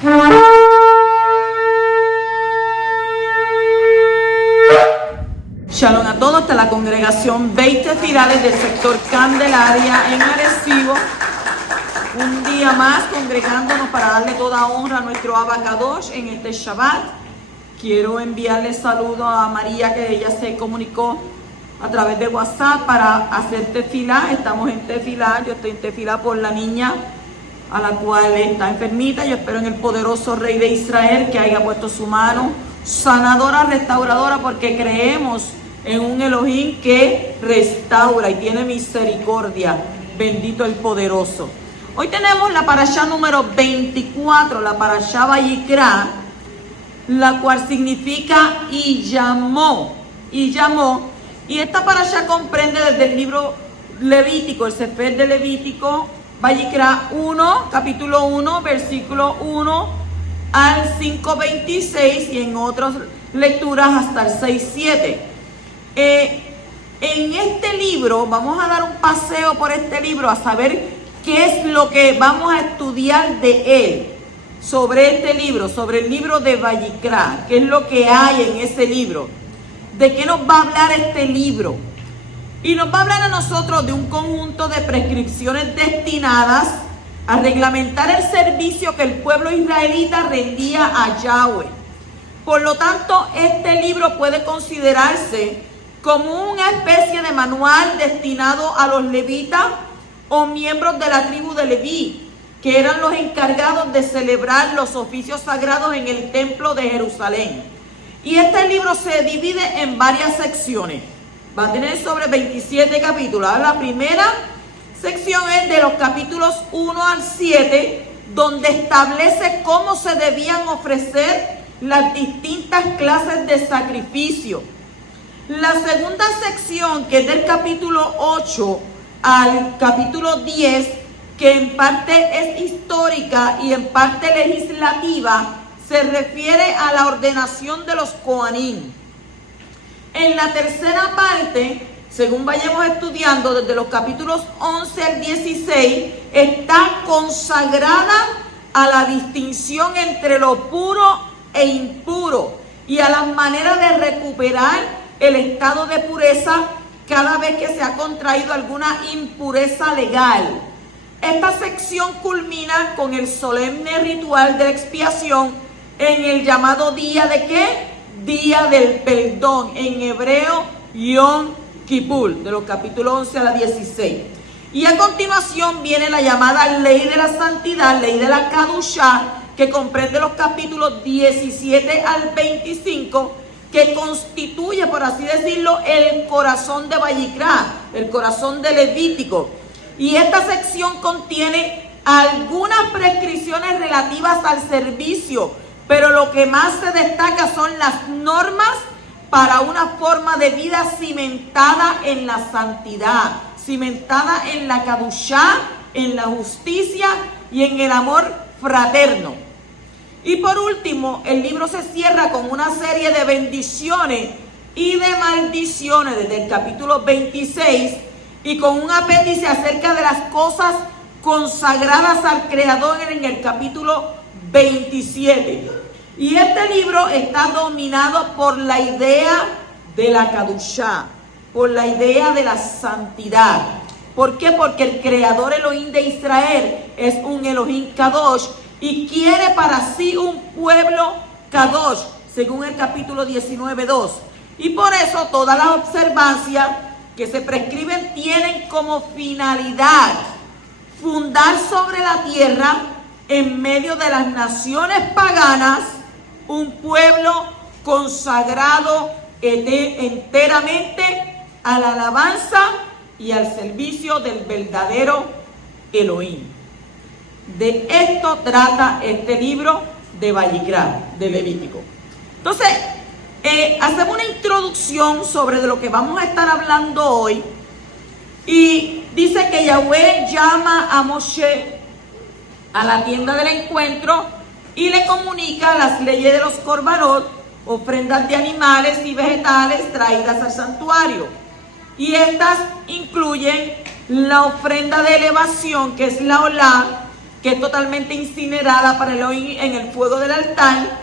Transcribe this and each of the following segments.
Shalom a todos, esta es la congregación Beit Tefilá del sector Candelaria en Arecibo. Un día más congregándonos para darle toda honra a nuestro Abba Kadosh en este Shabbat. Quiero enviarle saludos a María, que ella se comunicó a través de WhatsApp para hacer tefilá. Estamos en tefilá, yo estoy en tefilá por la niña a la cual está enfermita. Yo espero en el poderoso Rey de Israel que haya puesto su mano sanadora, restauradora, porque creemos en un Elohim que restaura y tiene misericordia. Bendito el poderoso. Hoy tenemos la parashá número 24, la parashá Vayikra, la cual significa y llamó. Y esta parashá comprende desde el libro Levítico, el Sefer de Levítico, Vayikra 1, capítulo 1, versículo 1 al 5:26, y en otras lecturas hasta el 6:7. En este libro, vamos a dar un paseo por este libro a saber qué es lo que vamos a estudiar de él, sobre este libro, sobre el libro de Vayikra, qué es lo que hay en ese libro, de qué nos va a hablar este libro. Y nos va a hablar a nosotros de un conjunto de prescripciones destinadas a reglamentar el servicio que el pueblo israelita rendía a Yahweh. Por lo tanto, este libro puede considerarse como una especie de manual destinado a los levitas o miembros de la tribu de Leví, que eran los encargados de celebrar los oficios sagrados en el templo de Jerusalén. Y este libro se divide en varias secciones. Va a tener sobre 27 capítulos. La primera sección es de los capítulos 1 al 7, donde establece cómo se debían ofrecer las distintas clases de sacrificio. La segunda sección, que es del capítulo 8 al capítulo 10, que en parte es histórica y en parte legislativa, se refiere a la ordenación de los Kohanim. En la tercera parte, según vayamos estudiando desde los capítulos 11 al 16, está consagrada a la distinción entre lo puro e impuro y a las maneras de recuperar el estado de pureza cada vez que se ha contraído alguna impureza legal. Esta sección culmina con el solemne ritual de expiación en el llamado día de ¿qué? Día del perdón, en hebreo Yom Kippur, de los capítulos 11 a la 16. Y a continuación viene la llamada ley de la santidad, ley de la Kadushá, que comprende los capítulos 17 al 25, que constituye, por así decirlo, el corazón de Vayikra, el corazón de Levítico. Y esta sección contiene algunas prescripciones relativas al servicio, pero lo que más se destaca son las normas para una forma de vida cimentada en la santidad, cimentada en la Kadushá, en la justicia y en el amor fraterno. Y por último, el libro se cierra con una serie de bendiciones y de maldiciones desde el capítulo 26, y con un apéndice acerca de las cosas consagradas al Creador en el capítulo 27. Y este libro está dominado por la idea de la Kadushá, por la idea de la santidad. ¿Por qué? Porque el Creador Elohim de Israel es un Elohim Kadosh y quiere para sí un pueblo Kadosh, según el capítulo 19:2. Y por eso todas las observancias que se prescriben tienen como finalidad fundar sobre la tierra, en medio de las naciones paganas, un pueblo consagrado enteramente a la alabanza y al servicio del verdadero Elohim. De esto trata este libro de Vayikra, de Levítico. Entonces, hacemos una introducción sobre de lo que vamos a estar hablando hoy. Y dice que Yahweh llama a Moshe a la tienda del encuentro y le comunica las leyes de los korbanot, ofrendas de animales y vegetales traídas al santuario. Y estas incluyen la ofrenda de elevación, que es la olá, que que es totalmente incinerada para Elohim en el fuego del altar,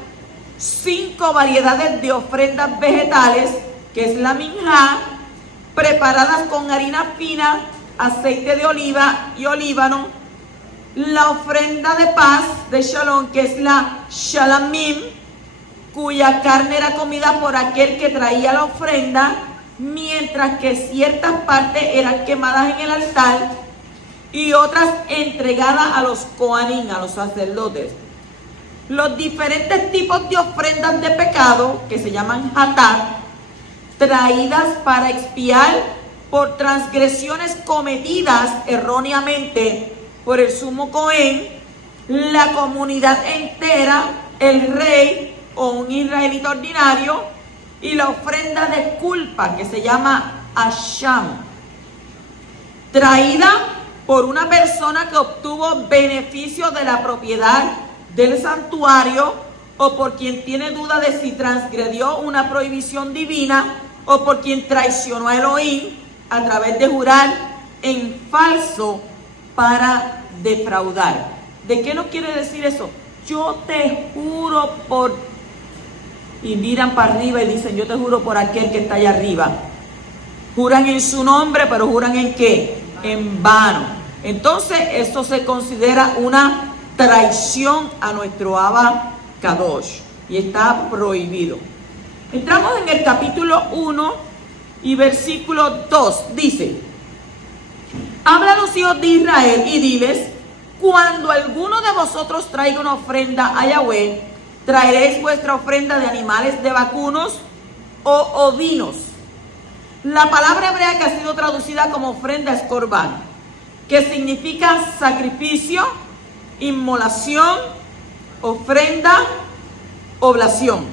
5 variedades de ofrendas vegetales, que es la minjá, preparadas con harina fina, aceite de oliva y olíbano, la ofrenda de paz de Shalom, que es la shalamim, cuya carne era comida por aquel que traía la ofrenda, mientras que ciertas partes eran quemadas en el altar y otras entregadas a los kohanim, a los sacerdotes. Los diferentes tipos de ofrendas de pecado, que se llaman hatat, traídas para expiar por transgresiones cometidas erróneamente por el sumo Cohen, la comunidad entera, el rey o un israelita ordinario, y la ofrenda de culpa, que se llama Asham, traída por una persona que obtuvo beneficio de la propiedad del santuario, o por quien tiene duda de si transgredió una prohibición divina, o por quien traicionó a Elohim a través de jurar en falso para defraudar. ¿De qué nos quiere decir eso? Yo te juro por... Y miran para arriba y dicen, yo te juro por aquel que está allá arriba. Juran en su nombre, pero juran ¿en qué? En vano. Entonces, esto se considera una traición a nuestro Abba Kadosh y está prohibido. Entramos en el capítulo 1 y versículo 2. Dice: habla a los hijos de Israel y diles: cuando alguno de vosotros traiga una ofrenda a Yahweh, traeréis vuestra ofrenda de animales de vacunos o ovinos. La palabra hebrea que ha sido traducida como ofrenda es corbán, que significa sacrificio, inmolación, ofrenda, oblación.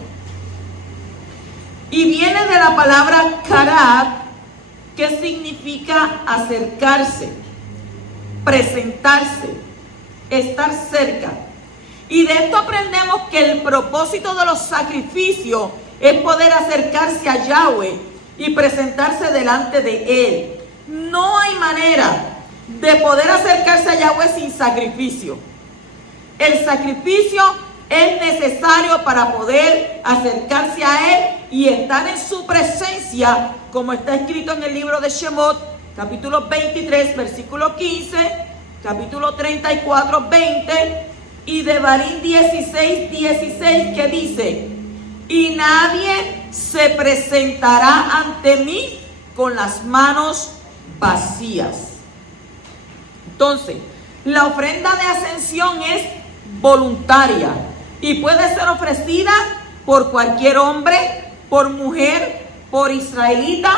Y viene de la palabra karab, que significa acercarse, presentarse, estar cerca. Y de esto aprendemos que el propósito de los sacrificios es poder acercarse a Yahweh y presentarse delante de Él. No hay manera de poder acercarse a Yahweh sin sacrificio. El sacrificio es necesario para poder acercarse a Él y estar en su presencia, como está escrito en el libro de Shemot, capítulo 23, versículo 15, capítulo 34, 20, y de Devarim 16, 16, que dice: y nadie se presentará ante mí con las manos vacías. Entonces, la ofrenda de ascensión es voluntaria y puede ser ofrecida por cualquier hombre, por mujer, por israelita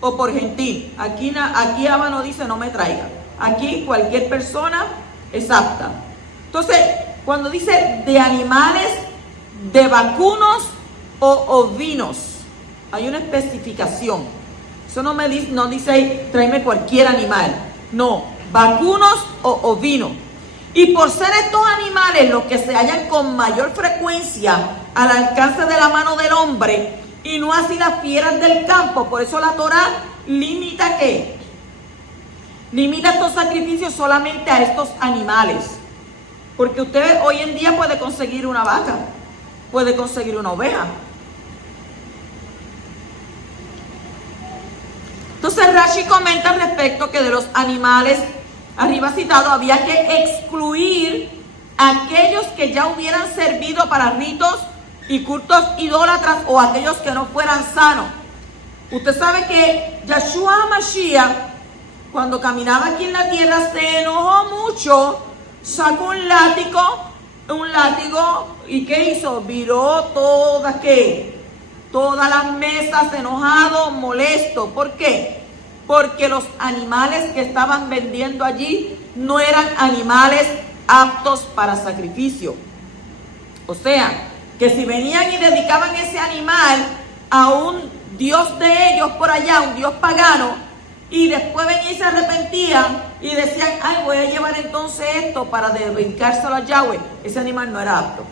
o por gentil. Aquí Abba no dice no me traiga. Aquí cualquier persona es apta. Entonces, cuando dice de animales, de vacunos o ovinos, hay una especificación. Eso no dice tráeme cualquier animal. No, vacunos o ovinos. Y por ser estos animales los que se hallan con mayor frecuencia al alcance de la mano del hombre, y no así las fieras del campo, por eso la Torah limita ¿qué? Limita estos sacrificios solamente a estos animales. Porque usted hoy en día puede conseguir una vaca, puede conseguir una oveja. Entonces Rashi comenta al respecto que de los animales arriba citado había que excluir aquellos que ya hubieran servido para ritos y cultos idólatras o aquellos que no fueran sanos. Usted sabe que Yeshua HaMashiach, cuando caminaba aquí en la tierra, se enojó mucho, sacó un látigo, ¿y qué hizo? Viró todas las mesas, enojado, molesto. ¿Por qué? Porque los animales que estaban vendiendo allí no eran animales aptos para sacrificio. O sea, que si venían y dedicaban ese animal a un dios de ellos por allá, un dios pagano, y después venían y se arrepentían y decían, ay, voy a llevar entonces esto para dedicárselo a Yahweh, ese animal no era apto.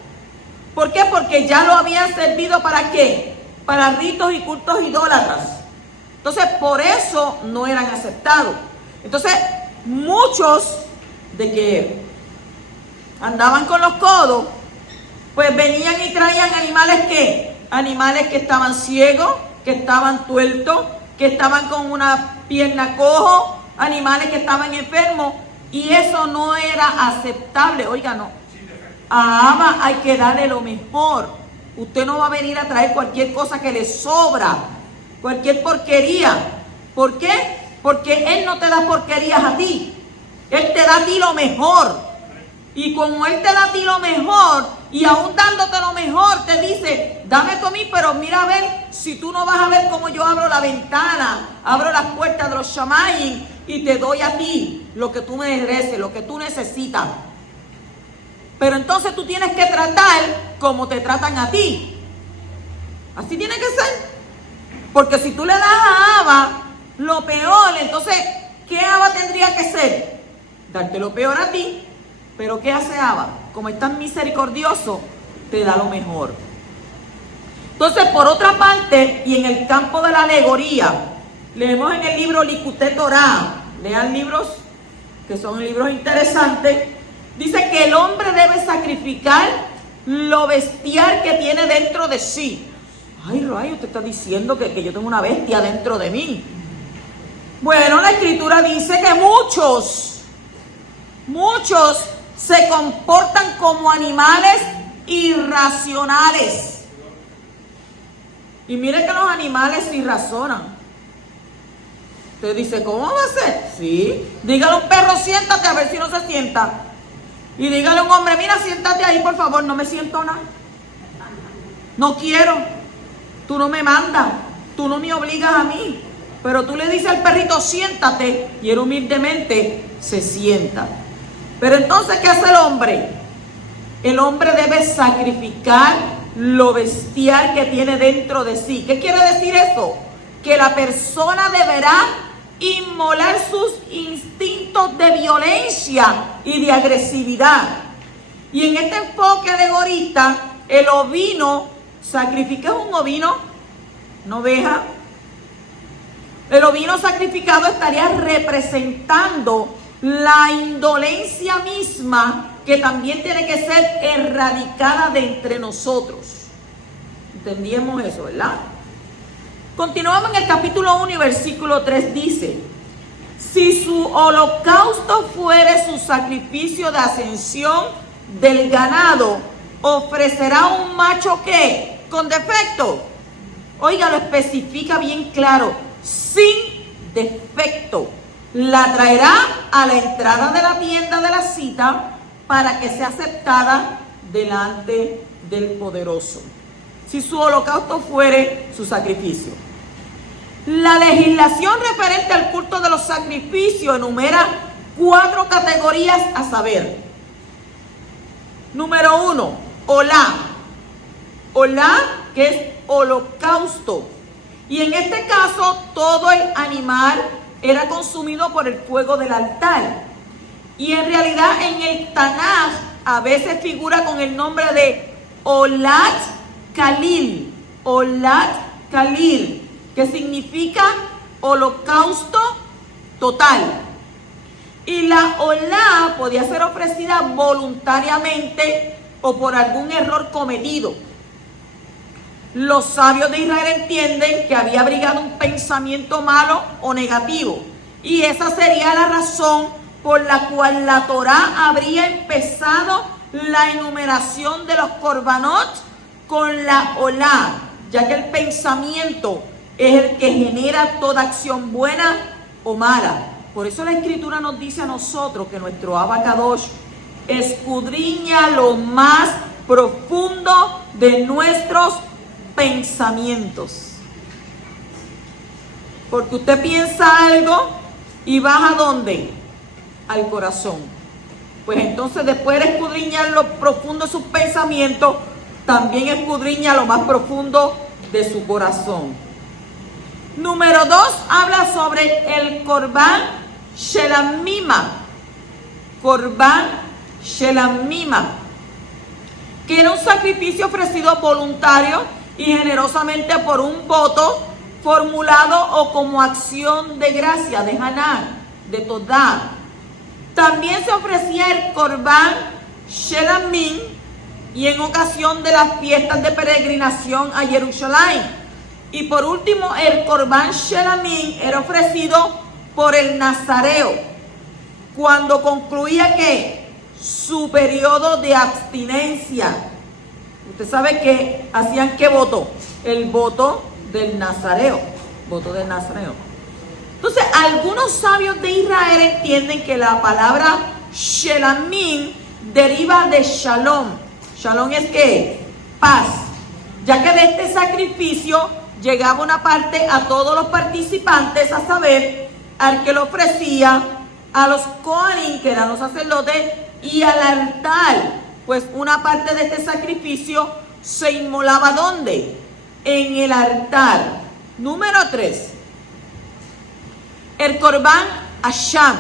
¿Por qué? Porque ya lo habían servido ¿para qué? Para ritos y cultos idólatras. Entonces, por eso no eran aceptados. Entonces, muchos de que andaban con los codos, pues venían y traían animales que, animales que estaban ciegos, que estaban tuertos, que estaban con una pierna cojo, animales que estaban enfermos, y eso no era aceptable. Oiga, no. A Abba hay que darle lo mejor. Usted no va a venir a traer cualquier cosa que le sobra, cualquier porquería. ¿Por qué? Porque Él no te da porquerías a ti. Él te da a ti lo mejor. Y como Él te da a ti lo mejor, y aún dándote lo mejor, te dice, dame tú a mí, pero mira a ver si tú no vas a ver cómo yo abro la ventana, abro las puertas de los shamayim y te doy a ti lo que tú mereces, lo que tú necesitas. Pero entonces tú tienes que tratar como te tratan a ti. Así tiene que ser. Porque si tú le das a Abba lo peor, entonces, ¿qué Abba tendría que ser? Darte lo peor a ti. Pero ¿qué hace Abba? Como es tan misericordioso, te da lo mejor. Entonces, por otra parte, y en el campo de la alegoría, leemos en el libro Likutei Torah, lean libros que son libros interesantes, dice que el hombre debe sacrificar lo bestial que tiene dentro de sí. Ay, Ray, usted está diciendo que yo tengo una bestia dentro de mí. Bueno, la Escritura dice que muchos se comportan como animales irracionales. Y mire que los animales sí razonan. Usted dice, ¿cómo va a ser? Sí. Dígale a un perro, siéntate, a ver si no se sienta. Y dígale a un hombre, mira, siéntate ahí, por favor. No me siento nada. No quiero. Tú no me mandas. Tú no me obligas a mí. Pero tú le dices al perrito, siéntate. Y él humildemente se sienta. Pero entonces, ¿qué hace el hombre? El hombre debe sacrificar lo bestial que tiene dentro de sí. ¿Qué quiere decir eso? Que la persona deberá inmolar sus instintos de violencia y de agresividad. Y en este enfoque alegorista, el ovino, sacrifica un ovino, una oveja. El ovino sacrificado estaría representando la indolencia misma que también tiene que ser erradicada de entre nosotros. Entendíamos eso, ¿verdad? Continuamos en el capítulo 1 y versículo 3, dice: si su holocausto fuere su sacrificio de ascensión del ganado, ofrecerá un macho que con defecto. Oiga, lo especifica bien claro, sin defecto. La traerá a la entrada de la tienda de la cita para que sea aceptada delante del poderoso. Si su holocausto fuere su sacrificio. La legislación referente al culto de los sacrificios enumera 4 categorías a saber. Número 1, olá. Olá, que es holocausto. Y en este caso, todo el animal era consumido por el fuego del altar. Y en realidad en el Tanaj a veces figura con el nombre de Olat Khalil. Olat Khalil, que significa holocausto total. Y la olá podía ser ofrecida voluntariamente o por algún error cometido. Los sabios de Israel entienden que había abrigado un pensamiento malo o negativo. Y esa sería la razón por la cual la Torá habría empezado la enumeración de los korbanot con la olá, ya que el pensamiento es el que genera toda acción buena o mala. Por eso la Escritura nos dice a nosotros que nuestro Abba Kadosh escudriña lo más profundo de nuestros pensamientos. Porque usted piensa algo y baja ¿a dónde? Al corazón. Pues entonces después de escudriñar lo profundo de sus pensamientos, también escudriña lo más profundo de su corazón. Número 2, habla sobre el Corbán Shelamima. Corbán Shelamima, que era un sacrificio ofrecido voluntario y generosamente por un voto formulado o como acción de gracia, de Haná, de Todá. También se ofrecía el Corbán Shelamim y en ocasión de las fiestas de peregrinación a Jerusalén. Y por último, el Corbán Shelamim era ofrecido por el nazareo cuando concluía que su periodo de abstinencia. Usted sabe que hacían qué voto, el voto del nazareo, voto del nazareo. Entonces, algunos sabios de Israel entienden que la palabra Shelamim deriva de Shalom. Shalom es ¿qué? Paz. Ya que de este sacrificio llegaba una parte a todos los participantes, a saber, al que lo ofrecía, a los Kohanim, que eran los sacerdotes, y al altar. Pues una parte de este sacrificio se inmolaba ¿dónde? En el altar. Número 3. El Corbán Asham.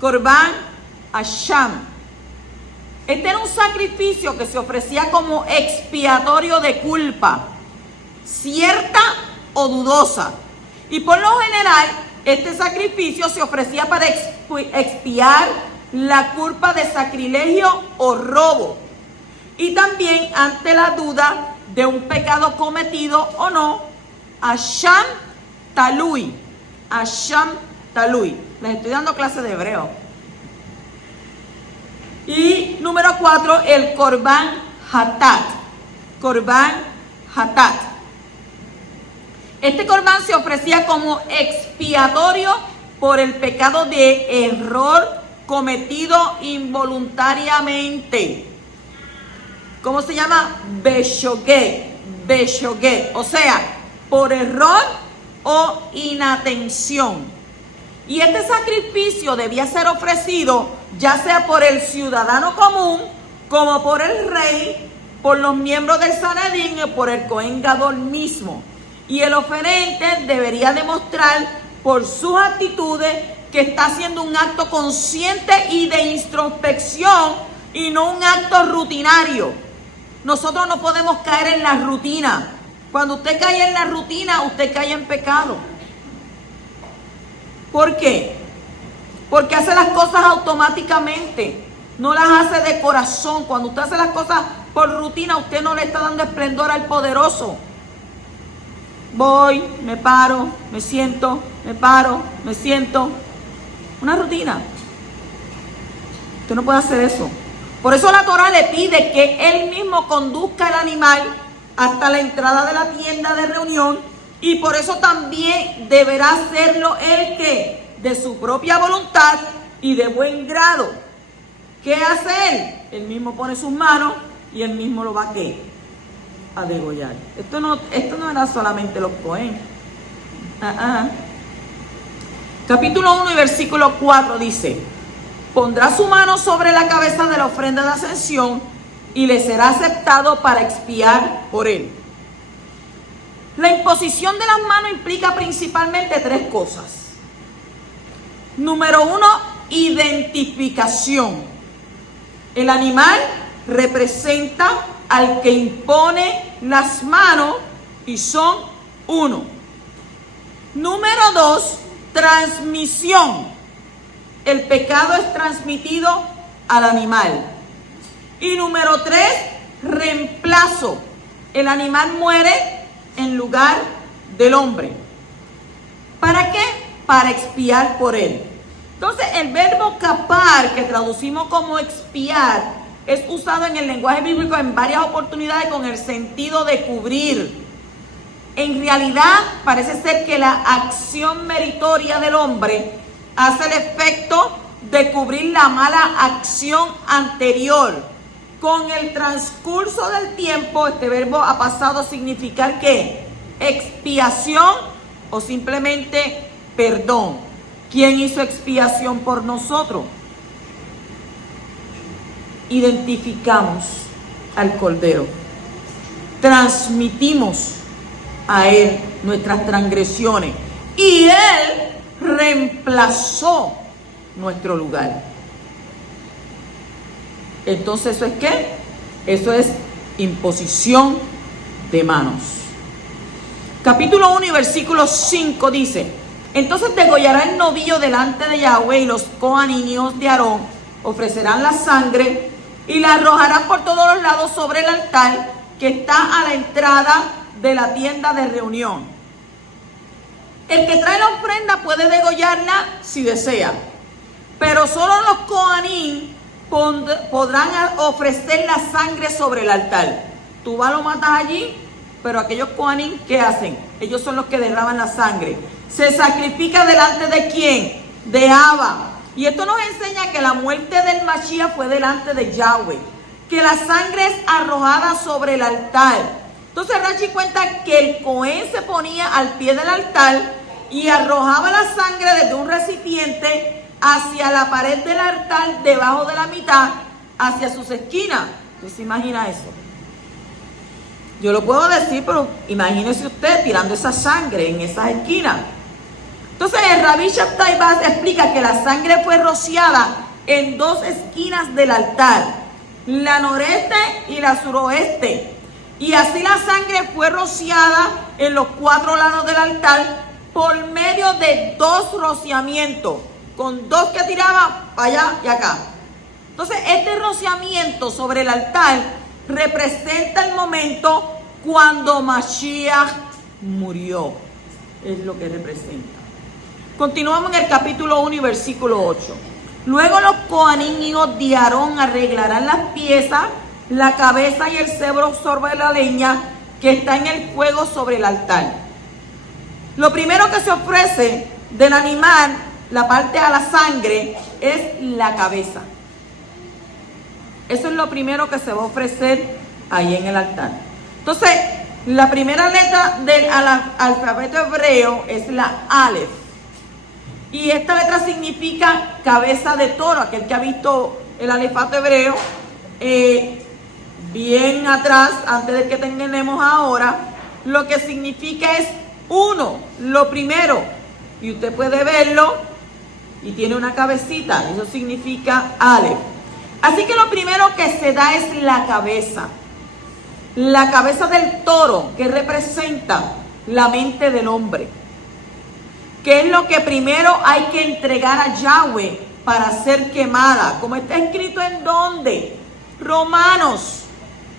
Corbán Asham. Este era un sacrificio que se ofrecía como expiatorio de culpa, cierta o dudosa. Y por lo general, este sacrificio se ofrecía para expiar la culpa de sacrilegio o robo. Y también ante la duda de un pecado cometido o no, Asham Talui. Asham Talui. Les estoy dando clase de hebreo. Y número 4, el Corbán Hatat. Corbán Hatat. Este corbán se ofrecía como expiatorio por el pecado de error cometido involuntariamente. ¿Cómo se llama? Beshoguet. Beshoguet. O sea, por error o inatención. Y este sacrificio debía ser ofrecido ya sea por el ciudadano común, como por el rey, por los miembros del Sanedrín y por el Cohen Gadol mismo. Y el oferente debería demostrar por sus actitudes que está haciendo un acto consciente y de introspección y no un acto rutinario. Nosotros no podemos caer en la rutina. Cuando usted cae en la rutina, usted cae en pecado. ¿Por qué? Porque hace las cosas automáticamente, no las hace de corazón. Cuando usted hace las cosas por rutina, usted no le está dando esplendor al poderoso. Voy, me paro, me siento, me paro, me siento. Una rutina. Usted no puede hacer eso. Por eso la Torah le pide que él mismo conduzca el animal hasta la entrada de la tienda de reunión, y por eso también deberá hacerlo él que de su propia voluntad y de buen grado. ¿Qué hace él? Él mismo pone sus manos y él mismo lo va a degollar. Esto no era solamente los Cohen. Capítulo 1 y versículo 4 dice: pondrá su mano sobre la cabeza de la ofrenda de ascensión y le será aceptado para expiar por él. La imposición de las manos implica principalmente 3 cosas. Número 1, identificación. El animal representa al que impone las manos y son uno. Número 2, transmisión. El pecado es transmitido al animal. Y número 3, reemplazo. El animal muere en lugar del hombre. ¿Para qué? Para expiar por él. Entonces, el verbo capar, que traducimos como expiar, es usado en el lenguaje bíblico en varias oportunidades con el sentido de cubrir. En realidad, parece ser que la acción meritoria del hombre hace el efecto de cubrir la mala acción anterior. Con el transcurso del tiempo, este verbo ha pasado a significar ¿qué? Expiación o simplemente perdón. ¿Quién hizo expiación por nosotros? Identificamos al Cordero. Transmitimos a Él nuestras transgresiones. Y Él reemplazó nuestro lugar. Entonces, ¿eso es qué? Eso es imposición de manos. Capítulo 1 y versículo 5 dice: entonces degollará el novillo delante de Yahweh, y los Kohanim, hijos de Aarón, ofrecerán la sangre y la arrojarán por todos los lados sobre el altar que está a la entrada de la tienda de reunión. El que trae la ofrenda puede degollarla si desea, pero solo los Coanín podrán ofrecer la sangre sobre el altar. Tú vas, lo matas allí, pero aquellos Coanín, ¿qué hacen? Ellos son los que derraman la sangre. Se sacrifica delante de ¿quién? De Abba. Y esto nos enseña que la muerte del Mashiach fue delante de Yahweh, que la sangre es arrojada sobre el altar. Entonces Rashi cuenta que el Cohen se ponía al pie del altar y arrojaba la sangre desde un recipiente hacia la pared del altar, debajo de la mitad, hacia sus esquinas. ¿Usted se imagina eso? Yo lo puedo decir, pero imagínese usted tirando esa sangre en esas esquinas. Entonces el Rabbi Shabtai Baz explica que la sangre fue rociada en dos esquinas del altar, la noreste y la suroeste. Y así la sangre fue rociada en los 4 lados del altar por medio de 2 rociamientos, con 2 que tiraban para allá y acá. Entonces este rociamiento sobre el altar representa el momento cuando Mashiach murió. Es lo que representa. Continuamos en el capítulo 1 y versículo 8. Luego los Coanín, hijos de Aarón, arreglarán las piezas, la cabeza y el cebro sobre la leña que está en el fuego sobre el altar. Lo primero que se ofrece del animal, la parte a la sangre, es la cabeza. Eso es lo primero que se va a ofrecer ahí en el altar. Entonces, la primera letra del alfabeto hebreo es la Aleph. Y esta letra significa cabeza de toro. Aquel que ha visto el alefato hebreo, bien atrás, antes del que tenemos ahora, lo que significa es uno, lo primero. Y usted puede verlo y tiene una cabecita. Eso significa Aleph. Así que lo primero que se da es la cabeza. La cabeza del toro, que representa la mente del hombre. ¿Qué es lo que primero hay que entregar a Yahweh para ser quemada? Como está escrito en ¿dónde? Romanos,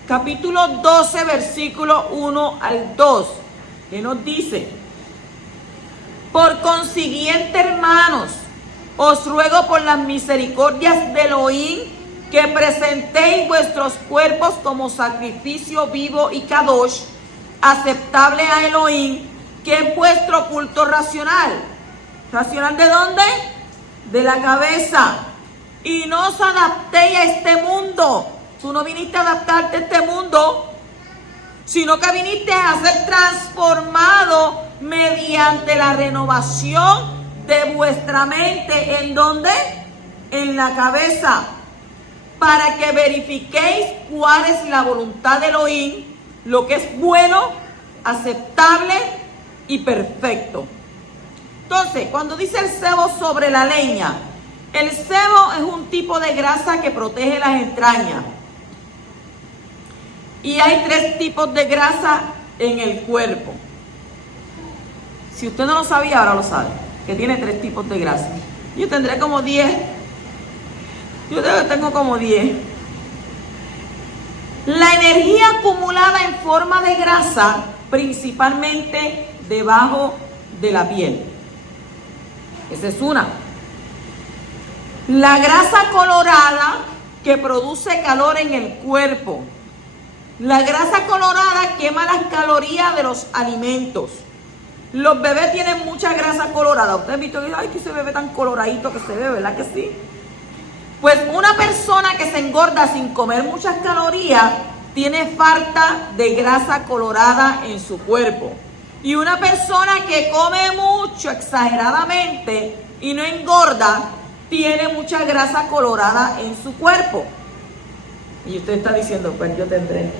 capítulo 12, versículo 1 al 2. ¿Qué nos dice? Por consiguiente, hermanos, os ruego por las misericordias de Elohim que presentéis vuestros cuerpos como sacrificio vivo y kadosh, aceptable a Elohim, que es vuestro culto racional. ¿Racional de dónde? De la cabeza. Y no os adaptéis a este mundo. Tú no viniste a adaptarte a este mundo, sino que viniste a ser transformado mediante la renovación de vuestra mente. ¿En dónde? En la cabeza. Para que verifiquéis cuál es la voluntad de Elohim, lo que es bueno, aceptable y perfecto. Entonces, cuando dice el sebo sobre la leña, el sebo es un tipo de grasa que protege las entrañas. Y hay 3 tipos de grasa en el cuerpo. Si usted no lo sabía, ahora lo sabe, que tiene 3 tipos de grasa. Yo tendré como 10. Yo tengo como 10. La energía acumulada en forma de grasa, principalmente debajo de la piel. Esa es una. La grasa colorada que produce calor en el cuerpo. La grasa colorada quema las calorías de los alimentos. Los bebés tienen mucha grasa colorada. Ustedes han visto, ay, que ese bebé tan coloradito que se ve, ¿verdad que sí? Pues una persona que se engorda sin comer muchas calorías tiene falta de grasa colorada en su cuerpo. Y una persona que come mucho exageradamente y no engorda tiene mucha grasa colorada en su cuerpo. Y usted está diciendo, pues yo tendré.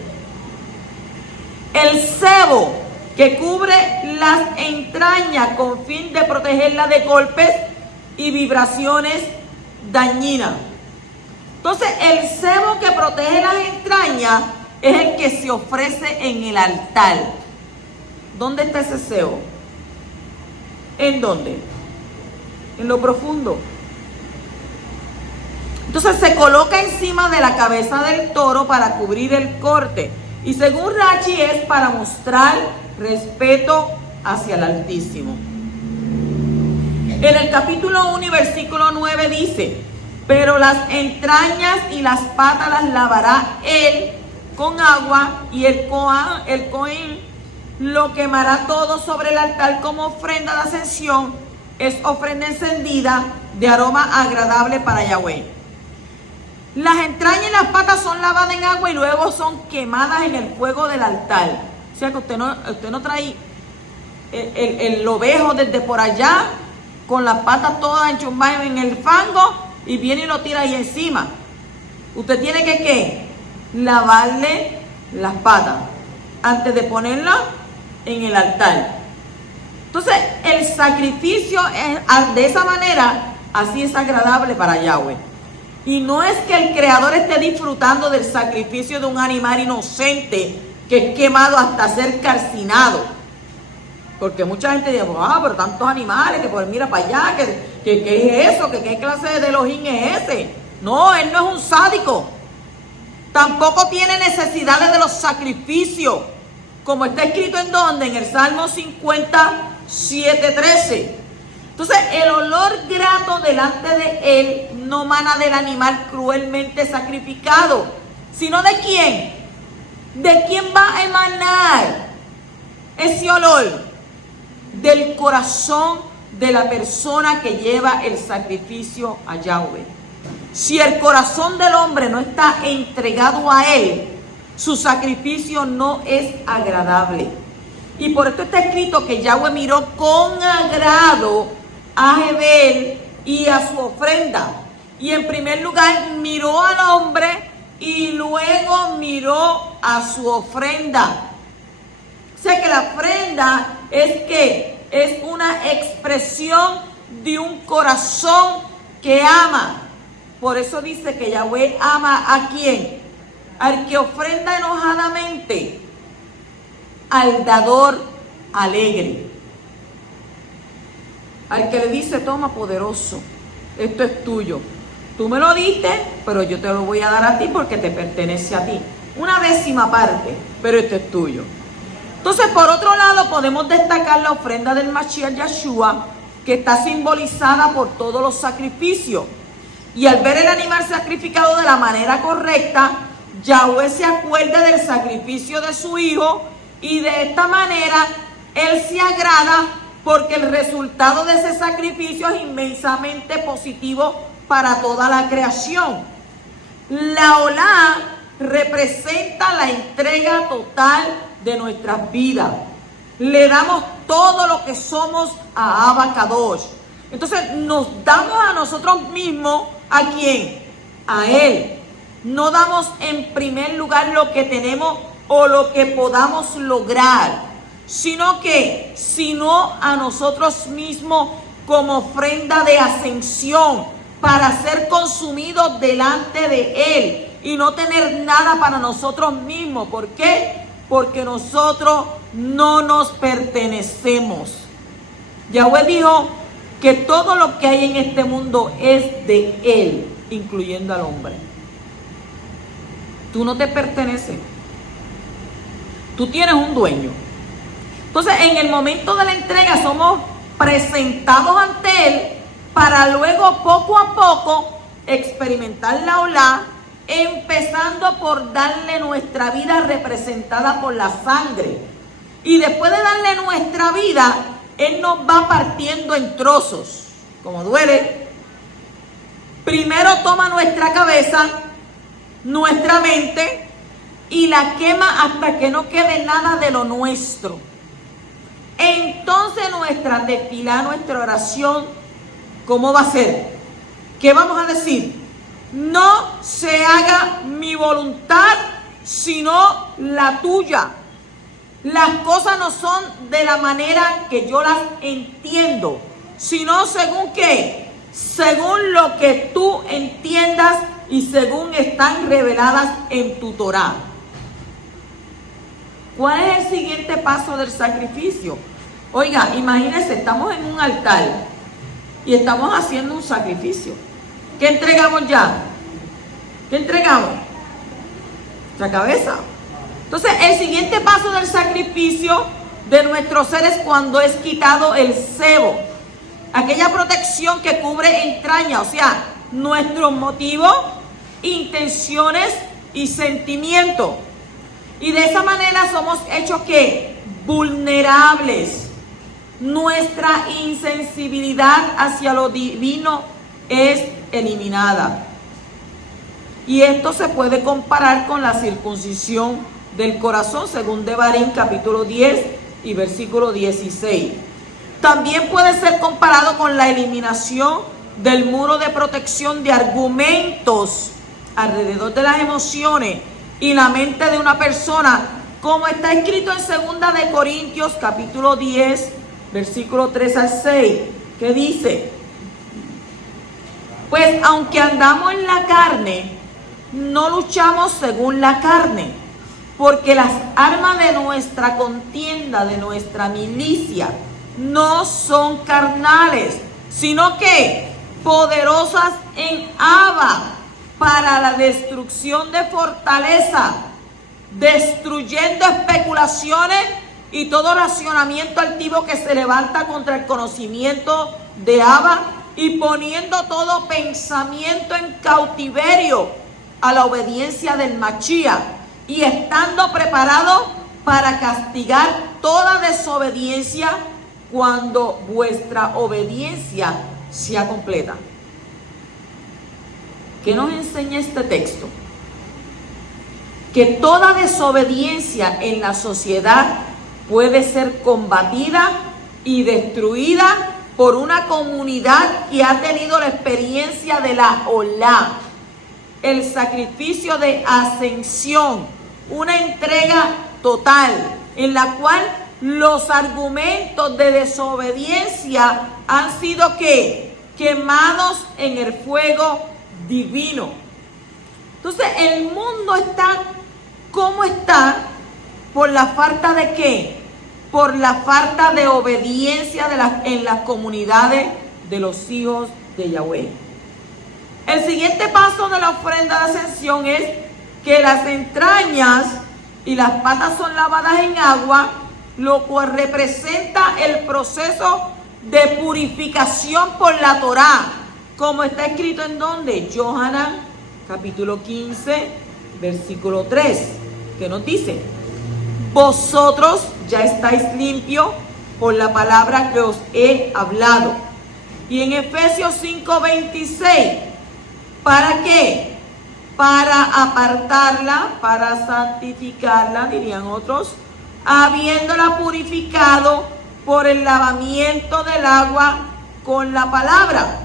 El sebo que cubre las entrañas con fin de protegerla de golpes y vibraciones dañinas. Entonces, el sebo que protege las entrañas es el que se ofrece en el altar. ¿Dónde está ese sebo? ¿En dónde? En lo profundo. Entonces se coloca encima de la cabeza del toro para cubrir el corte. Y según Rashi es para mostrar respeto hacia el Altísimo. En el capítulo 1 y versículo 9 dice: pero las entrañas y las patas las lavará él con agua, y el Cohen lo quemará todo sobre el altar como ofrenda de ascensión. Es ofrenda encendida de aroma agradable para Yahweh. Las entrañas y las patas son lavadas en agua y luego son quemadas en el fuego del altar. O sea que usted no trae el ovejo desde por allá con las patas todas enchumbadas en el fango y viene y lo tira ahí encima. Usted tiene que ¿qué? Lavarle las patas antes de ponerla en el altar. Entonces el sacrificio de esa manera así es agradable para Yahweh. Y no es que el Creador esté disfrutando del sacrificio de un animal inocente que es quemado hasta ser calcinado. Porque mucha gente dice, pero tantos animales, que pues mira para allá, que es eso, que qué clase de Elohim es ese. No, él no es un sádico. Tampoco tiene necesidades de los sacrificios. Como está escrito en donde, en el Salmo 57:13. Entonces, el olor grato delante de él no mana del animal cruelmente sacrificado, sino ¿de quién? ¿De quién va a emanar ese olor? Del corazón de la persona que lleva el sacrificio a Yahweh. Si el corazón del hombre no está entregado a él, su sacrificio no es agradable. Y por esto está escrito que Yahweh miró con agrado a Abel y a su ofrenda. Y en primer lugar miró al hombre y luego miró a su ofrenda. O sea que la ofrenda es una expresión de un corazón que ama. Por eso dice que Yahweh ama ¿a quién? Al que ofrenda enojadamente, al dador alegre. Al que le dice, toma poderoso, esto es tuyo. Tú me lo diste, pero yo te lo voy a dar a ti porque te pertenece a ti. Una 10ª parte, pero esto es tuyo. Entonces, por otro lado, podemos destacar la ofrenda del Mashiach Yeshua, que está simbolizada por todos los sacrificios. Y al ver el animal sacrificado de la manera correcta, Yahweh se acuerda del sacrificio de su hijo, y de esta manera él se agrada porque el resultado de ese sacrificio es inmensamente positivo para toda la creación. La Olá representa la entrega total de nuestras vidas. Le damos todo lo que somos a Abba Kadosh. Entonces nos damos a nosotros mismos, ¿a quién? A Él. No damos en primer lugar lo que tenemos o lo que podamos lograr, sino a nosotros mismos como ofrenda de ascensión para ser consumidos delante de Él y no tener nada para nosotros mismos. ¿Por qué? Porque nosotros no nos pertenecemos. Yahweh dijo que todo lo que hay en este mundo es de Él, incluyendo al hombre. Tú no te perteneces. Tú tienes un dueño. Entonces, en el momento de la entrega somos presentados ante Él para luego poco a poco experimentar la Olá, empezando por darle nuestra vida representada por la sangre. Y después de darle nuestra vida, Él nos va partiendo en trozos, como duele. Primero toma nuestra cabeza, nuestra mente, y la quema hasta que no quede nada de lo nuestro. Entonces nuestra tefilá, nuestra oración, ¿cómo va a ser? ¿Qué vamos a decir? No se haga mi voluntad, sino la tuya. Las cosas no son de la manera que yo las entiendo, sino según qué, según lo que tú entiendas y según están reveladas en tu Torá. ¿Cuál es el siguiente paso del sacrificio? Oiga, imagínense, estamos en un altar y estamos haciendo un sacrificio. ¿Qué entregamos ya? ¿Qué entregamos? Nuestra cabeza. Entonces, el siguiente paso del sacrificio de nuestros seres cuando es quitado el sebo, aquella protección que cubre entraña, o sea, nuestros motivos, intenciones y sentimientos. Y de esa manera somos hechos que vulnerables. Nuestra insensibilidad hacia lo divino es eliminada. Y esto se puede comparar con la circuncisión del corazón, según Devarim capítulo 10 y versículo 16. También puede ser comparado con la eliminación del muro de protección de argumentos alrededor de las emociones y la mente de una persona, como está escrito en 2 de Corintios capítulo 10, versículo 3 al 6, que dice: pues aunque andamos en la carne, no luchamos según la carne, porque las armas de nuestra contienda, de nuestra milicia, no son carnales, sino que poderosas en Abba para la destrucción de fortaleza, destruyendo especulaciones y todo racionamiento altivo que se levanta contra el conocimiento de Abba, y poniendo todo pensamiento en cautiverio a la obediencia del Mashiach, y estando preparados para castigar toda desobediencia cuando vuestra obediencia sea completa. ¿Qué nos enseña este texto? Que toda desobediencia en la sociedad puede ser combatida y destruida por una comunidad que ha tenido la experiencia de la Olá, el sacrificio de ascensión, una entrega total en la cual los argumentos de desobediencia han sido quemados en el fuego divino. Entonces el mundo está como está por la falta de ¿qué? Por la falta de obediencia en las comunidades de los hijos de Yahweh. El siguiente paso de la ofrenda de ascensión es que las entrañas y las patas son lavadas en agua, lo cual representa el proceso de purificación por la Torá, como está escrito en donde, Yohanan capítulo 15 versículo 3, que nos dice: vosotros ya estáis limpios por la palabra que os he hablado. Y en Efesios 5:26, ¿para qué? Para apartarla, para santificarla, dirían otros, habiéndola purificado por el lavamiento del agua con la palabra.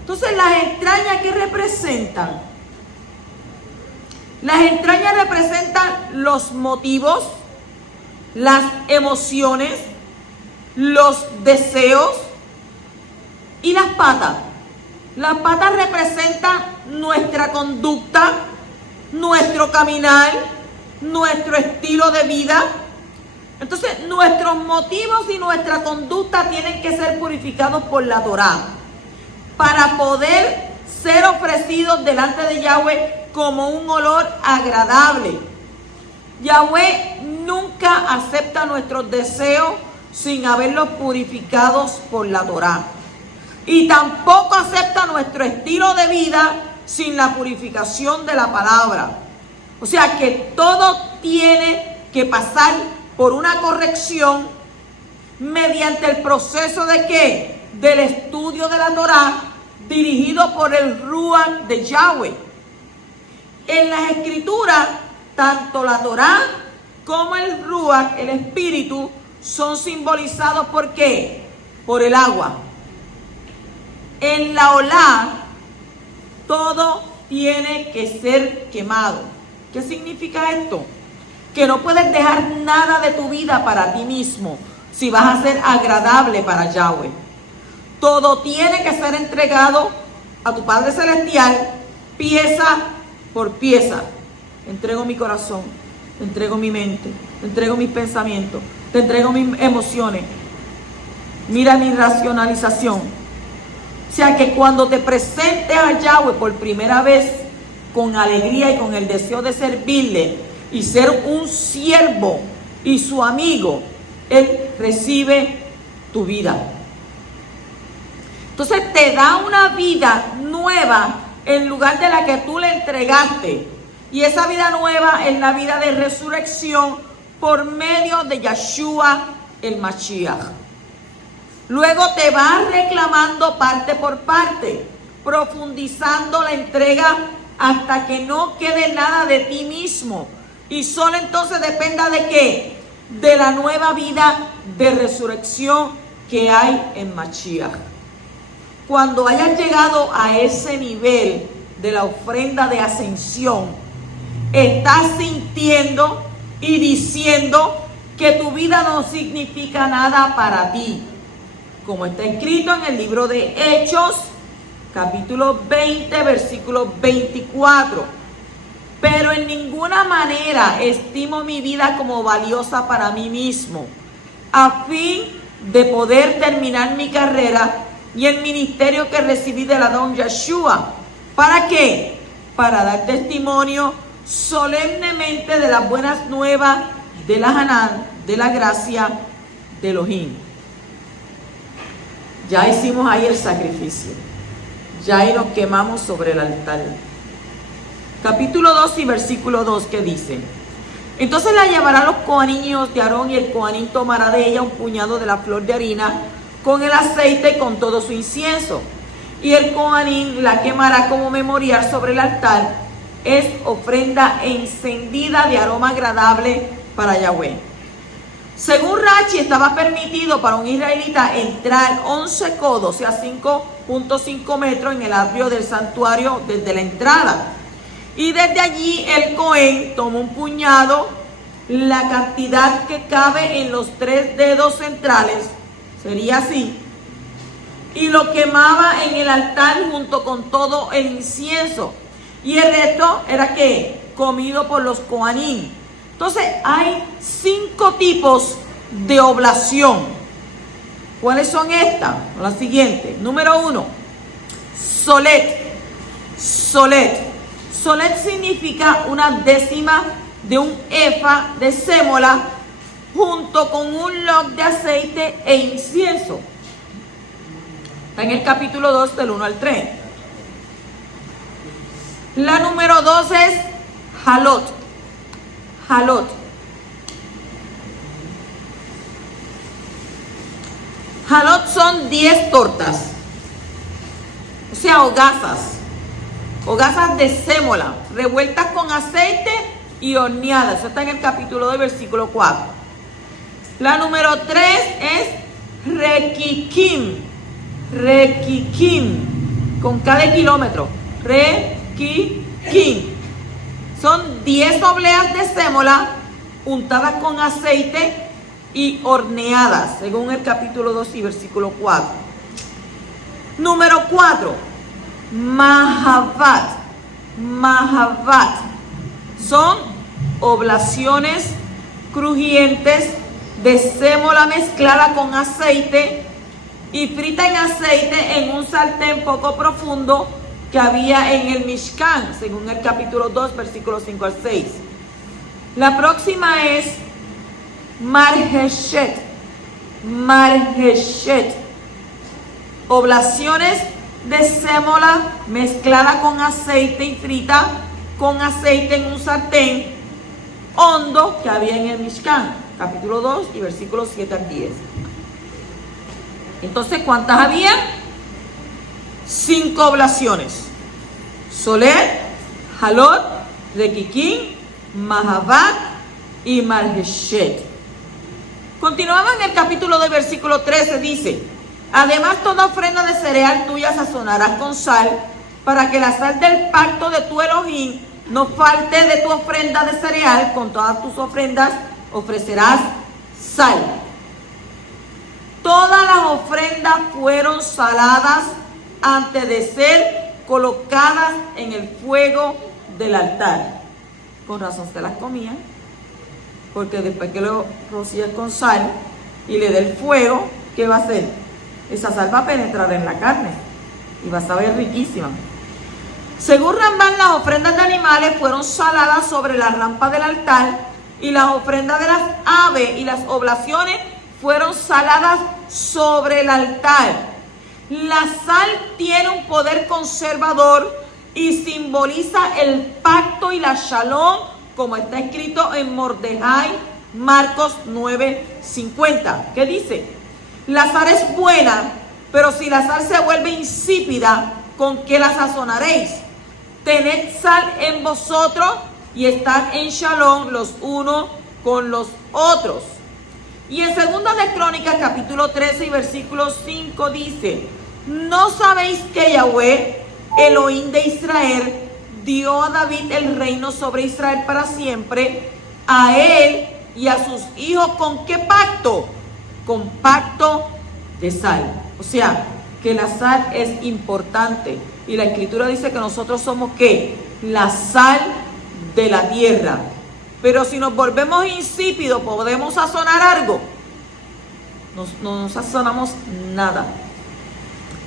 Entonces, las entrañas, ¿qué representan? Las entrañas representan los motivos, las emociones, los deseos y las patas. Las patas representan nuestra conducta, nuestro caminar, nuestro estilo de vida. Entonces, nuestros motivos y nuestra conducta tienen que ser purificados por la Torá para poder ser ofrecidos delante de Yahweh como un olor agradable. Yahweh nunca acepta nuestros deseos sin haberlos purificados por la Torá. Y tampoco acepta nuestro estilo de vida sin la purificación de la palabra. O sea que todo tiene que pasar por una corrección mediante el proceso de ¿qué? Del estudio de la Torá, dirigido por el Ruach de Yahweh. En las escrituras, tanto la Torá como el Ruach, el Espíritu, son simbolizados ¿por qué? Por el agua. En la Olá, todo tiene que ser quemado. ¿Qué significa esto? Que no puedes dejar nada de tu vida para ti mismo si vas a ser agradable para Yahweh. Todo tiene que ser entregado a tu Padre Celestial, pieza por pieza. Entrego mi corazón, te entrego mi mente, te entrego mis pensamientos, te entrego mis emociones. Mira mi racionalización. O sea que cuando te presentes a Yahweh por primera vez con alegría y con el deseo de servirle y ser un siervo y su amigo, Él recibe tu vida. Entonces te da una vida nueva en lugar de la que tú le entregaste. Y esa vida nueva es la vida de resurrección por medio de Yeshua el Mashiach. Luego te vas reclamando parte por parte, profundizando la entrega hasta que no quede nada de ti mismo. Y solo entonces dependa de qué, de la nueva vida de resurrección que hay en Mashiach. Cuando hayas llegado a ese nivel de la ofrenda de ascensión, estás sintiendo y diciendo que tu vida no significa nada para ti. Como está escrito en el libro de Hechos, capítulo 20, versículo 24. Pero en ninguna manera estimo mi vida como valiosa para mí mismo, a fin de poder terminar mi carrera y el ministerio que recibí de la don Yeshua. ¿Para qué? Para dar testimonio solemnemente de las buenas nuevas de la Hanan, de la gracia de Elohim. Ya hicimos ahí el sacrificio. Ya ahí nos quemamos sobre el altar. Capítulo 2 y versículo 2, que dice: entonces la llevarán los coaninos de Aarón, y el coanín tomará de ella un puñado de la flor de harina con el aceite y con todo su incienso. Y el coanín la quemará como memorial sobre el altar. Es ofrenda encendida de aroma agradable para Yahweh. Según Rashi, estaba permitido para un israelita entrar 11 codos, o sea 5.5 metros, en el atrio del santuario desde la entrada. Y desde allí el Cohen toma un puñado, la cantidad que cabe en los 3 dedos centrales, sería así, y lo quemaba en el altar junto con todo el incienso. Y el resto era ¿qué? Comido por los Coanín. Entonces hay 5 tipos de oblación. ¿Cuáles son estas? La siguiente. Número 1, solet. Solet. Solet significa una décima de un efa de sémola junto con un log de aceite e incienso. Está en el capítulo 2 del 1 al 3. La número 2 es halot. Halot. Halot son 10 tortas, o sea, hogazas de sémola, revueltas con aceite y horneadas. Eso está en el capítulo 2, versículo 4. La número 3 es rekikim. Rekikim, con cada kilómetro. Rekikim. Son 10 obleas de sémola untadas con aceite y horneadas, según el capítulo 2 y versículo 4. Número 4, mahavat. Mahavat son oblaciones crujientes de sémola mezclada con aceite y frita en aceite en un sartén poco profundo que había en el Mishkan, según el capítulo 2, versículos 5 al 6. La próxima es marheshet. Marheshet. Oblaciones de sémola mezclada con aceite y frita con aceite en un sartén hondo que había en el Mishkan, capítulo 2 y versículos 7 al 10. Entonces, ¿cuántas había? 5 oblaciones: solet, halot, rekikim, mahavat y marheshet. Continuamos en el capítulo 2, versículo 13, dice: además, toda ofrenda de cereal tuya sazonarás con sal, para que la sal del pacto de tu Elohim no falte de tu ofrenda de cereal. Con todas tus ofrendas ofrecerás sal. Todas las ofrendas fueron saladas antes de ser colocadas en el fuego del altar. Con razón se las comían, porque después que lo rocías con sal y le dé el fuego, ¿qué va a hacer? Esa sal va a penetrar en la carne y va a saber riquísima. Según Rambán, las ofrendas de animales fueron saladas sobre la rampa del altar y las ofrendas de las aves y las oblaciones fueron saladas sobre el altar. La sal tiene un poder conservador y simboliza el pacto y la shalom, como está escrito en Mordejai, Marcos 9:50. ¿Qué dice? La sal es buena, pero si la sal se vuelve insípida, ¿con qué la sazonaréis? Tened sal en vosotros y estad en shalom los unos con los otros. Y en Segunda de Crónicas, capítulo 13 y versículo 5 dice: ¿no sabéis que Yahweh, Elohim de Israel, dio a David el reino sobre Israel para siempre, a él y a sus hijos? ¿Con qué pacto? Con pacto de sal. O sea, que la sal es importante. Y la Escritura dice que nosotros somos ¿qué? La sal de la tierra. Pero si nos volvemos insípidos, ¿podemos sazonar algo? No sazonamos nada.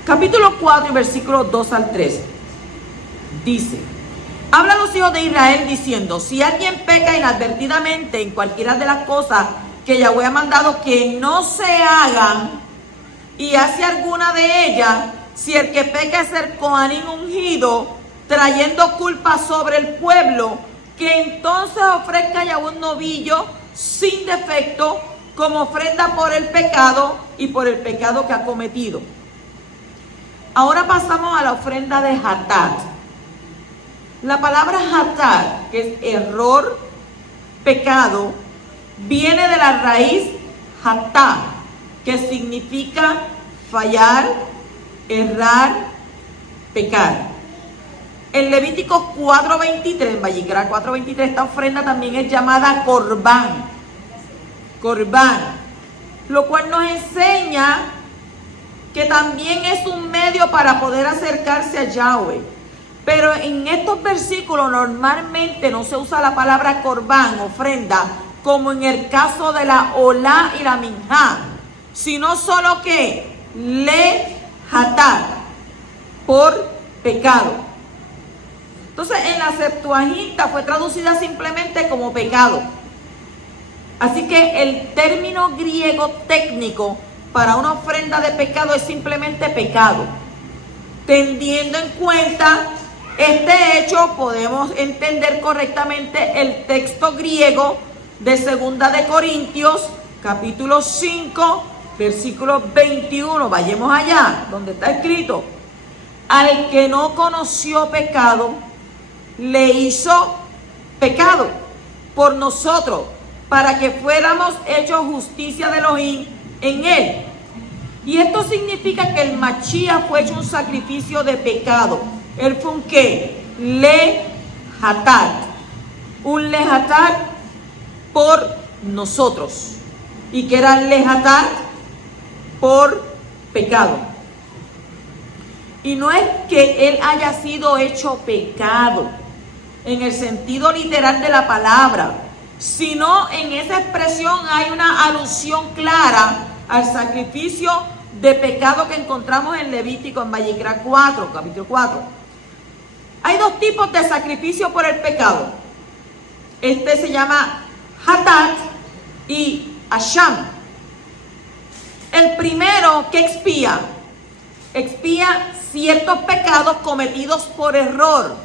Capítulo 4 y versículos 2 al 3. Dice: habla a los hijos de Israel diciendo: si alguien peca inadvertidamente en cualquiera de las cosas que Yahweh ha mandado que no se hagan, y hace alguna de ellas, si el que peca es el Cohanim ungido, trayendo culpa sobre el pueblo, que entonces ofrezca a Yahweh un novillo sin defecto, como ofrenda por el pecado y por el pecado que ha cometido. Ahora pasamos a la ofrenda de Hatat. La palabra Hatat, que es error, pecado, viene de la raíz Hatá, que significa fallar, errar, pecar. En Levíticos 4:23, en Vayikra 4:23, esta ofrenda también es llamada Corbán. Corbán, lo cual nos enseña que también es un medio para poder acercarse a Yahweh. Pero en estos versículos normalmente no se usa la palabra Corbán, ofrenda, como en el caso de la Olá y la Minjá, sino solo que le Hatat, por pecado. Entonces en la Septuaginta fue traducida simplemente como pecado. Así que el término griego técnico para una ofrenda de pecado es simplemente pecado. Teniendo en cuenta este hecho, podemos entender correctamente el texto griego de Segunda de Corintios, capítulo 5, versículo 21. Vayamos allá, donde está escrito: al que no conoció pecado, le hizo pecado por nosotros, para que fuéramos hechos justicia de Elohim en él. Y esto significa que el Mashiach fue hecho un sacrificio de pecado. Él fue un ¿qué? Le Hatat. Un Le Hatat por nosotros. ¿Y qué era Le Hatat? Por pecado. Y no es que él haya sido hecho pecado en el sentido literal de la palabra, sino en esa expresión hay una alusión clara al sacrificio de pecado que encontramos en Levítico, en Vayikra 4, capítulo 4. Hay dos tipos de sacrificio por el pecado. Este se llama Hatat y Asham. El primero, que expía ciertos pecados cometidos por error.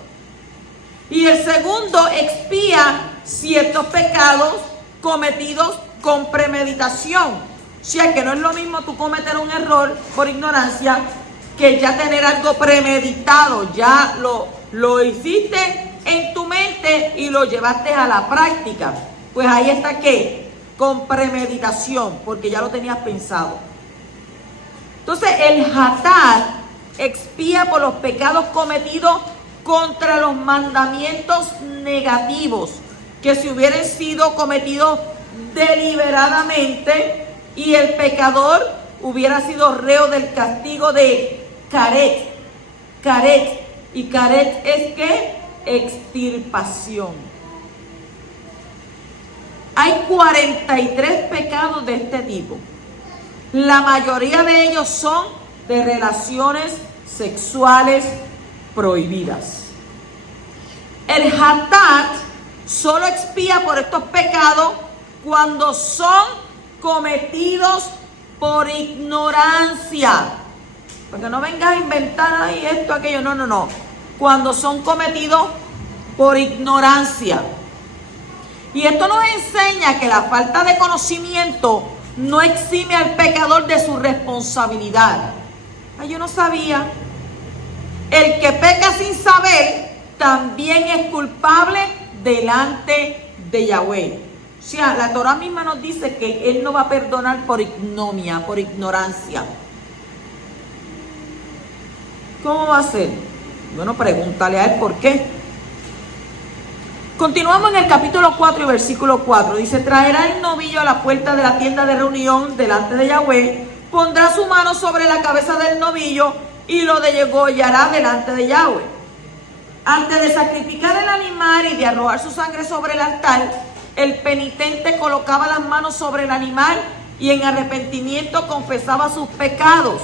Y el segundo, expía ciertos pecados cometidos con premeditación. O sea que no es lo mismo tú cometer un error por ignorancia que ya tener algo premeditado. Ya lo hiciste en tu mente y lo llevaste a la práctica. Pues ahí está ¿qué? Con premeditación, porque ya lo tenías pensado. Entonces el Hatat expía por los pecados cometidos contra los mandamientos negativos, que si hubieran sido cometidos deliberadamente, y el pecador hubiera sido reo del castigo de Karet. Karet. Y Karet es ¿qué? Extirpación. Hay 43 pecados de este tipo. La mayoría de ellos son de relaciones sexuales prohibidas. El Hatat solo expía por estos pecados cuando son cometidos por ignorancia. Porque no vengas a inventar ahí esto, aquello. No. Cuando son cometidos por ignorancia. Y esto nos enseña que la falta de conocimiento no exime al pecador de su responsabilidad. Ay, yo no sabía. El que peca sin saber también es culpable delante de Yahweh. O sea, la Torah misma nos dice que Él no va a perdonar por ignominia, por ignorancia. ¿Cómo va a ser? Bueno, pregúntale a Él por qué. Continuamos en el capítulo 4 y versículo 4. Dice, traerá el novillo a la puerta de la tienda de reunión delante de Yahweh, pondrá su mano sobre la cabeza del novillo y lo degollará delante de Yahweh. Antes de sacrificar el animal y de arrojar su sangre sobre el altar, el penitente colocaba las manos sobre el animal y en arrepentimiento confesaba sus pecados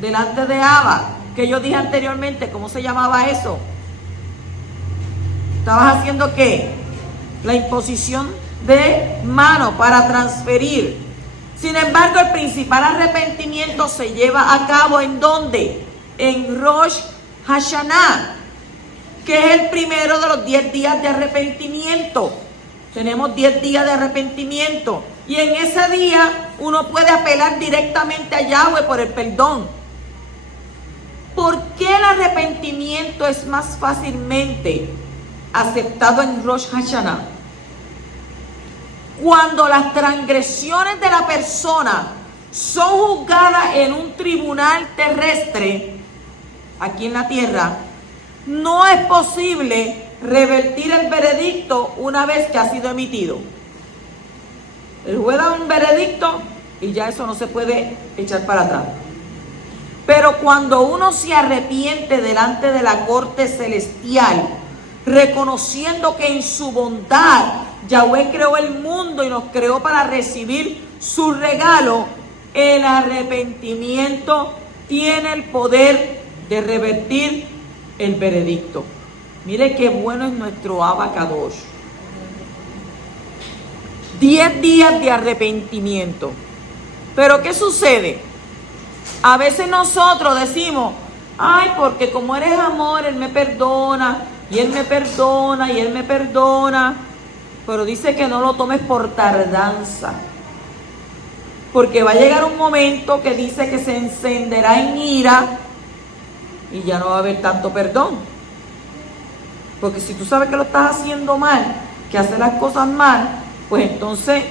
delante de Abba, que yo dije anteriormente. ¿Cómo se llamaba eso? ¿Estabas haciendo qué? La imposición de mano para transferir. Sin embargo, el principal arrepentimiento se lleva a cabo ¿en dónde? En Rosh Hashanah, que es el primero de los 10 días de arrepentimiento. Tenemos 10 días de arrepentimiento. Y en ese día uno puede apelar directamente a Yahweh por el perdón. ¿Por qué el arrepentimiento es más fácilmente aceptado en Rosh Hashanah? Cuando las transgresiones de la persona son juzgadas en un tribunal terrestre, aquí en la tierra, no es posible revertir el veredicto una vez que ha sido emitido. El juez da un veredicto y ya eso no se puede echar para atrás. Pero cuando uno se arrepiente delante de la corte celestial, reconociendo que en su bondad Yahweh creó el mundo y nos creó para recibir su regalo, el arrepentimiento tiene el poder de revertir el veredicto. Mire qué bueno es nuestro Abba Kadosh. 10 días de arrepentimiento. Pero ¿qué sucede? A veces nosotros decimos, ay, porque como eres amor, Él me perdona, y Él me perdona, y Él me perdona. Pero dice que no lo tomes por tardanza. Porque va a llegar un momento que dice que se encenderá en ira y ya no va a haber tanto perdón. Porque si tú sabes que lo estás haciendo mal, que haces las cosas mal, pues entonces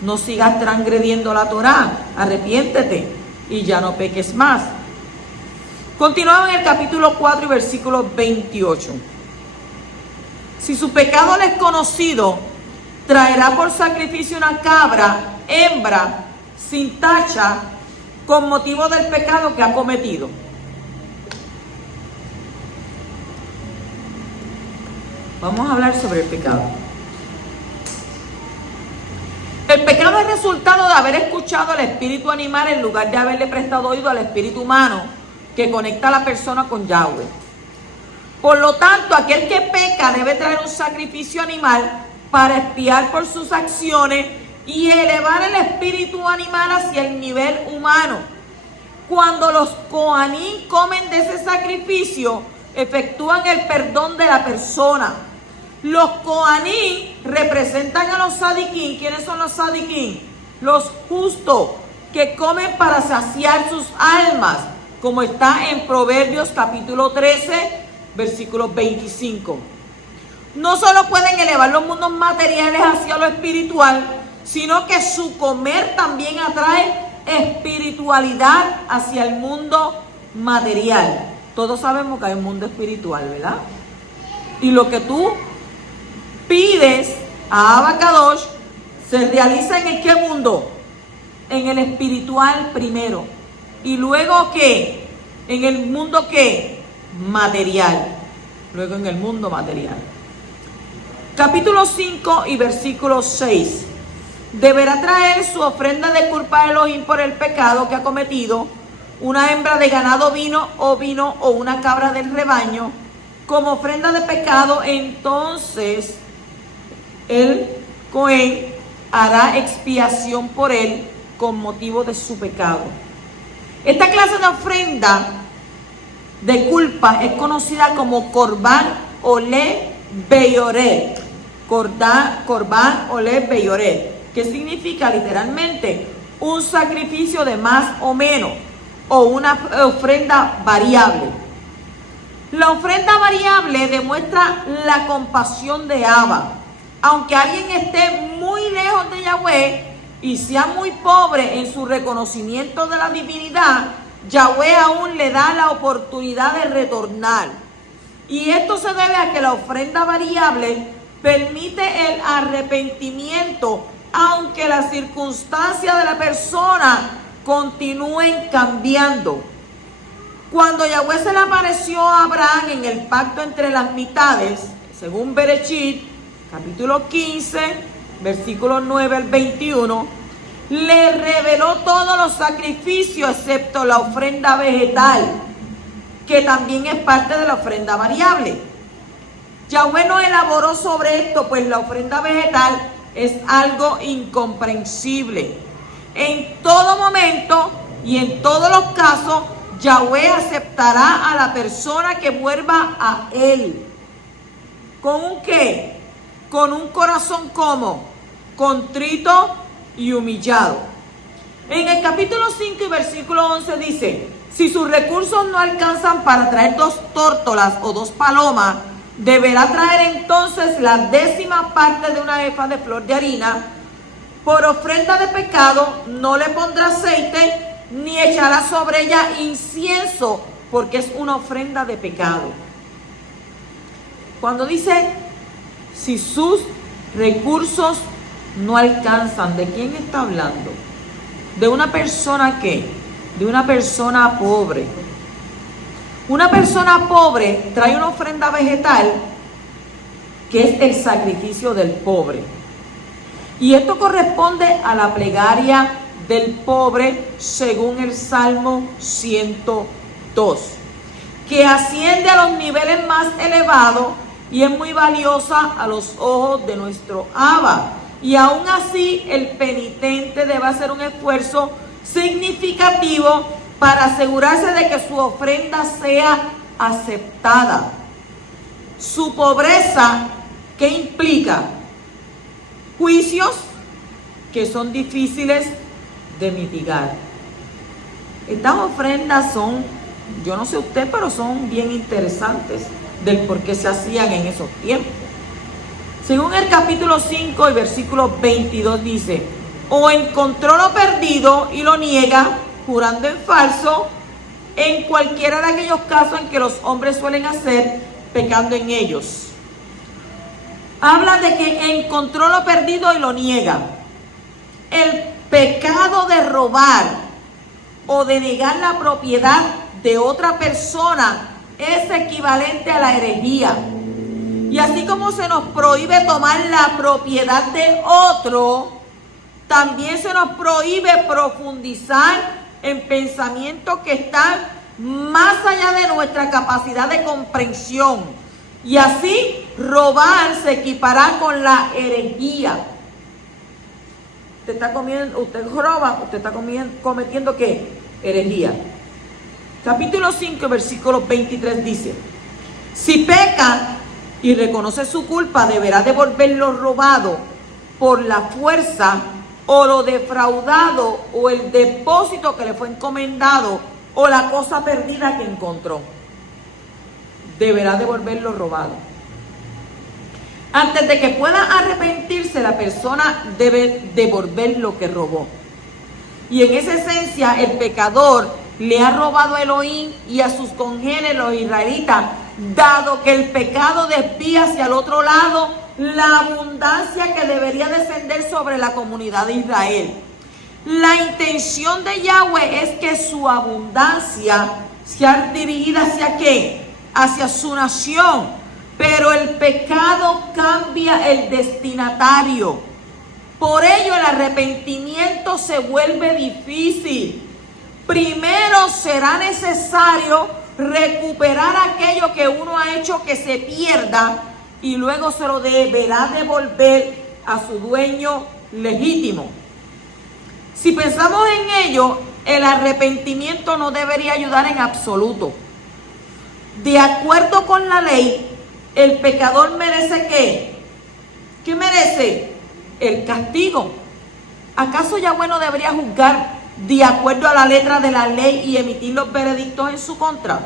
no sigas transgrediendo la Torá. Arrepiéntete y ya no peques más. Continuamos en el capítulo 4 y versículo 28. Si su pecado le es conocido, traerá por sacrificio una cabra, hembra, sin tacha, con motivo del pecado que ha cometido. Vamos a hablar sobre el pecado. El pecado es resultado de haber escuchado al espíritu animal en lugar de haberle prestado oído al espíritu humano que conecta a la persona con Yahweh. Por lo tanto, aquel que peca debe traer un sacrificio animal para expiar por sus acciones y elevar el espíritu animal hacia el nivel humano. Cuando los Kohanim comen de ese sacrificio, efectúan el perdón de la persona. Los Kohanim representan a los Sadiquín. ¿Quiénes son los Sadiquín? Los justos, que comen para saciar sus almas, como está en Proverbios capítulo 13, versículo 25. No solo pueden elevar los mundos materiales hacia lo espiritual, sino que su comer también atrae espiritualidad hacia el mundo material. Todos sabemos que hay un mundo espiritual, ¿verdad? Y lo que tú pides a Abba Kadosh se realiza en el ¿qué mundo? En el espiritual primero. Y luego ¿qué? En el mundo ¿qué? Material. Luego en el mundo material. Capítulo 5 y versículo 6. Deberá traer su ofrenda de culpa a Elohim por el pecado que ha cometido, una hembra de ganado ovino o una cabra del rebaño, como ofrenda de pecado, entonces el Cohen hará expiación por él con motivo de su pecado. Esta clase de ofrenda de culpa es conocida como Corbán Olé Beyoret. Corbán Olé Beyoret, que significa literalmente un sacrificio de más o menos, o una ofrenda variable. La ofrenda variable demuestra la compasión de Abba. Aunque alguien esté muy lejos de Yahweh y sea muy pobre en su reconocimiento de la divinidad, Yahweh aún le da la oportunidad de retornar. Y esto se debe a que la ofrenda variable permite el arrepentimiento, aunque las circunstancias de la persona continúen cambiando. Cuando Yahweh se le apareció a Abraham en el pacto entre las mitades, según Bereshit, capítulo 15, versículos 9 al 21, le reveló todos los sacrificios excepto la ofrenda vegetal, que también es parte de la ofrenda variable. Yahweh no elaboró sobre esto, pues la ofrenda vegetal es algo incomprensible. En todo momento y en todos los casos, Yahweh aceptará a la persona que vuelva a él. ¿Con un qué? Con un corazón como contrito y humillado. En el capítulo 5 y versículo 11 dice: si sus recursos no alcanzan para traer 2 tórtolas o 2 palomas, deberá traer entonces la 10ª parte de una efa de flor de harina. Por ofrenda de pecado no le pondrá aceite, ni echará sobre ella incienso, porque es una ofrenda de pecado. Cuando dice si sus recursos no alcanzan, ¿de quién está hablando? ¿De una persona qué? De una persona pobre. Una persona pobre trae una ofrenda vegetal, que es el sacrificio del pobre. Y esto corresponde a la plegaria del pobre según el Salmo 102, que asciende a los niveles más elevados y es muy valiosa a los ojos de nuestro Abba. Y aún así el penitente debe hacer un esfuerzo significativo para asegurarse de que su ofrenda sea aceptada. Su pobreza, ¿qué implica? Juicios que son difíciles de mitigar. Estas ofrendas son, yo no sé usted, pero son bien interesantes del por qué se hacían en esos tiempos. Según el capítulo 5 y versículo 22 dice: o encontró lo perdido y lo niega, jurando en falso, en cualquiera de aquellos casos en que los hombres suelen hacer, pecando en ellos. Habla de que encontró lo perdido y lo niega. El pecado de robar o de negar la propiedad de otra persona es equivalente a la herejía. Y así como se nos prohíbe tomar la propiedad de otro, también se nos prohíbe profundizar en pensamientos que están más allá de nuestra capacidad de comprensión. Y así robar se equipará con la herejía. Usted roba, usted está cometiendo ¿qué? Herejía. Capítulo 5, versículo 23 dice: si peca y reconoce su culpa, deberá devolver lo robado por la fuerza, o lo defraudado, o el depósito que le fue encomendado, o la cosa perdida que encontró. Deberá devolver lo robado. Antes de que pueda arrepentirse, la persona debe devolver lo que robó. Y en esa esencia, el pecador le ha robado a Elohim y a sus congéneros israelitas, dado que el pecado desvía hacia el otro lado la abundancia que debería descender sobre la comunidad de Israel. La intención de Yahweh es que su abundancia sea dirigida ¿hacia qué? Hacia su nación. Pero el pecado cambia el destinatario. Por ello el arrepentimiento se vuelve difícil. Primero será necesario recuperar aquello que uno ha hecho que se pierda y luego se lo deberá devolver a su dueño legítimo. Si pensamos en ello, el arrepentimiento no debería ayudar en absoluto. De acuerdo con la ley, el pecador merece ¿qué? ¿Qué merece? El castigo. ¿Acaso Yahweh no debería juzgar de acuerdo a la letra de la ley y emitir los veredictos en su contra?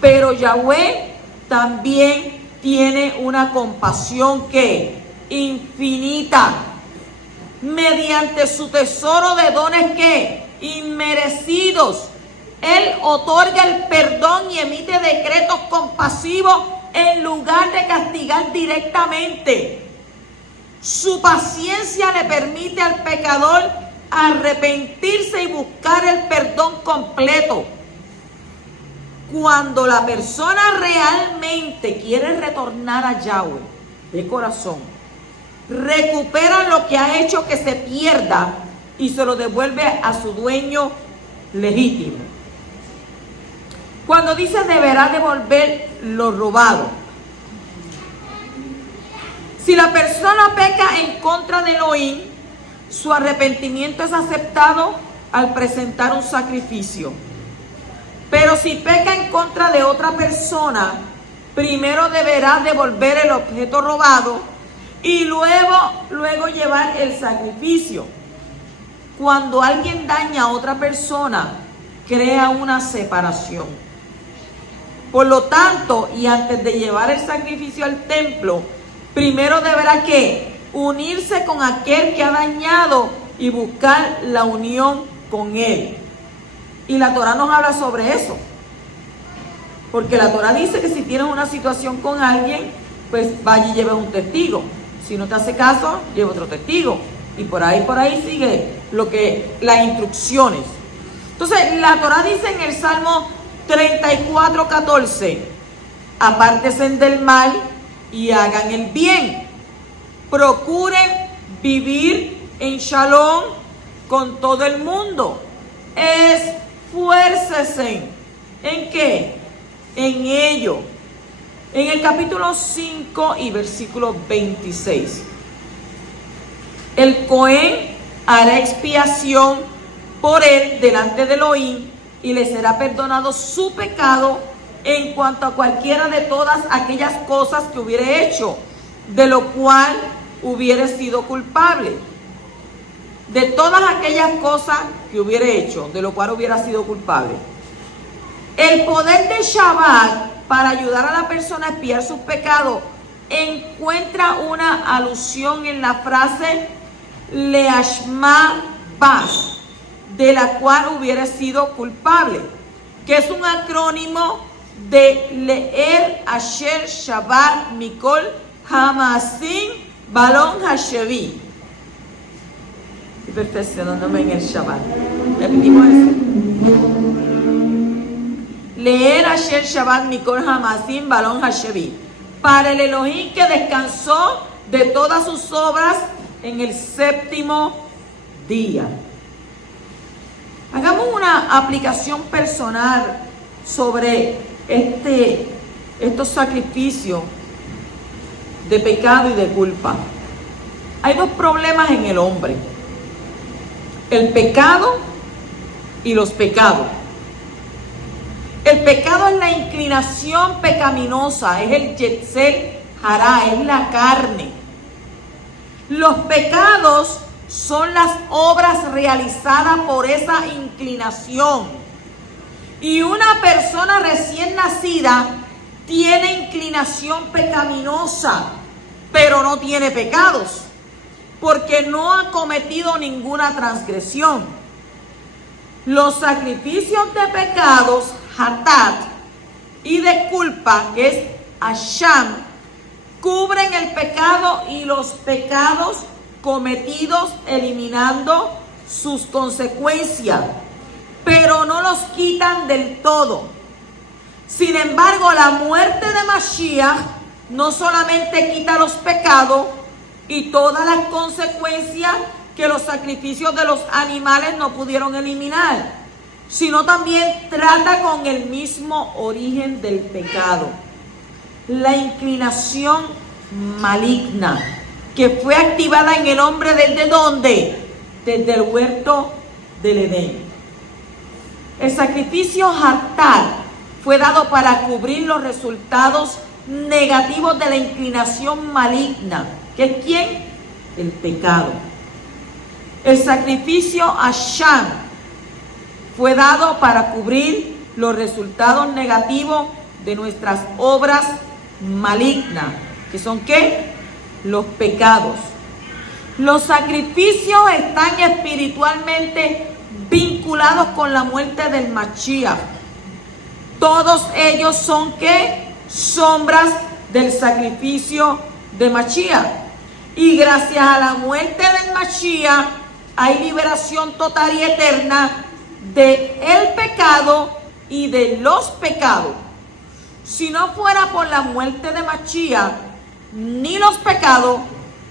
Pero Yahweh también tiene una compasión que infinita, mediante su tesoro de dones que inmerecidos. Él otorga el perdón y emite decretos compasivos en lugar de castigar directamente. Su paciencia le permite al pecador arrepentirse y buscar el perdón completo. Cuando la persona realmente quiere retornar a Yahweh de corazón, recupera lo que ha hecho que se pierda y se lo devuelve a su dueño legítimo. Cuando dice deberá devolver lo robado, si la persona peca en contra de Elohim, su arrepentimiento es aceptado al presentar un sacrificio. Pero si peca en contra de otra persona, primero deberá devolver el objeto robado y luego llevar el sacrificio. Cuando alguien daña a otra persona, crea una separación. Por lo tanto, y antes de llevar el sacrificio al templo, primero deberá ¿qué? Unirse con aquel que ha dañado y buscar la unión con él. Y la Torah nos habla sobre eso. Porque la Torah dice que si tienes una situación con alguien, pues vaya y lleve un testigo. Si no te hace caso, lleva otro testigo. Y por ahí sigue las instrucciones. Entonces, la Torah dice en el Salmo 34:14, apártense del mal y hagan el bien. Procuren vivir en shalom con todo el mundo. Esfuércese. ¿En qué? En ello. En el capítulo 5 y versículo 26. El Cohen hará expiación por él delante de Elohim y le será perdonado su pecado en cuanto a cualquiera de todas aquellas cosas que hubiere hecho, de lo cual hubiere sido culpable. De todas aquellas cosas que hubiere hecho, de lo cual hubiera sido culpable. El poder de Shabbat para ayudar a la persona a expiar sus pecados encuentra una alusión en la frase Leashma Bas, de la cual hubiera sido culpable, que es un acrónimo de Leer Asher Shabbat Mikol Hamasim Balon Hashevi. Y perfeccionándome en el Shabbat. Repetimos eso. Leer Asher Shabbat Mikol Hamasim Balon Hashevi. Para el Elohim que descansó de todas sus obras en el séptimo día. Hagamos una aplicación personal sobre estos sacrificios de pecado y de culpa. Hay dos problemas en el hombre: el pecado y los pecados. El pecado es la inclinación pecaminosa, es el yetzer hará, es la carne. Los pecados son las obras realizadas por esa inclinación. Y una persona recién nacida tiene inclinación pecaminosa, pero no tiene pecados, porque no ha cometido ninguna transgresión. Los sacrificios de pecados, hatat, y de culpa, que es asham, cubren el pecado y los pecados cometidos, eliminando sus consecuencias, pero no los quitan del todo. Sin embargo, la muerte de Mashiach no solamente quita los pecados y todas las consecuencias que los sacrificios de los animales no pudieron eliminar, sino también trata con el mismo origen del pecado, la inclinación maligna que fue activada en el hombre ¿desde dónde? Desde el huerto del Edén. El sacrificio Hatat fue dado para cubrir los resultados negativos de la inclinación maligna. ¿Que es quién? El pecado. El sacrificio Asham fue dado para cubrir los resultados negativos de nuestras obras malignas. ¿Que son qué? Los pecados. Los sacrificios están espiritualmente vinculados con la muerte del Mashiach. Todos ellos son ¿qué? Sombras del sacrificio de Mashiach. Y gracias a la muerte del Mashiach hay liberación total y eterna de el pecado y de los pecados. Si no fuera por la muerte de Mashiach, ni los pecados,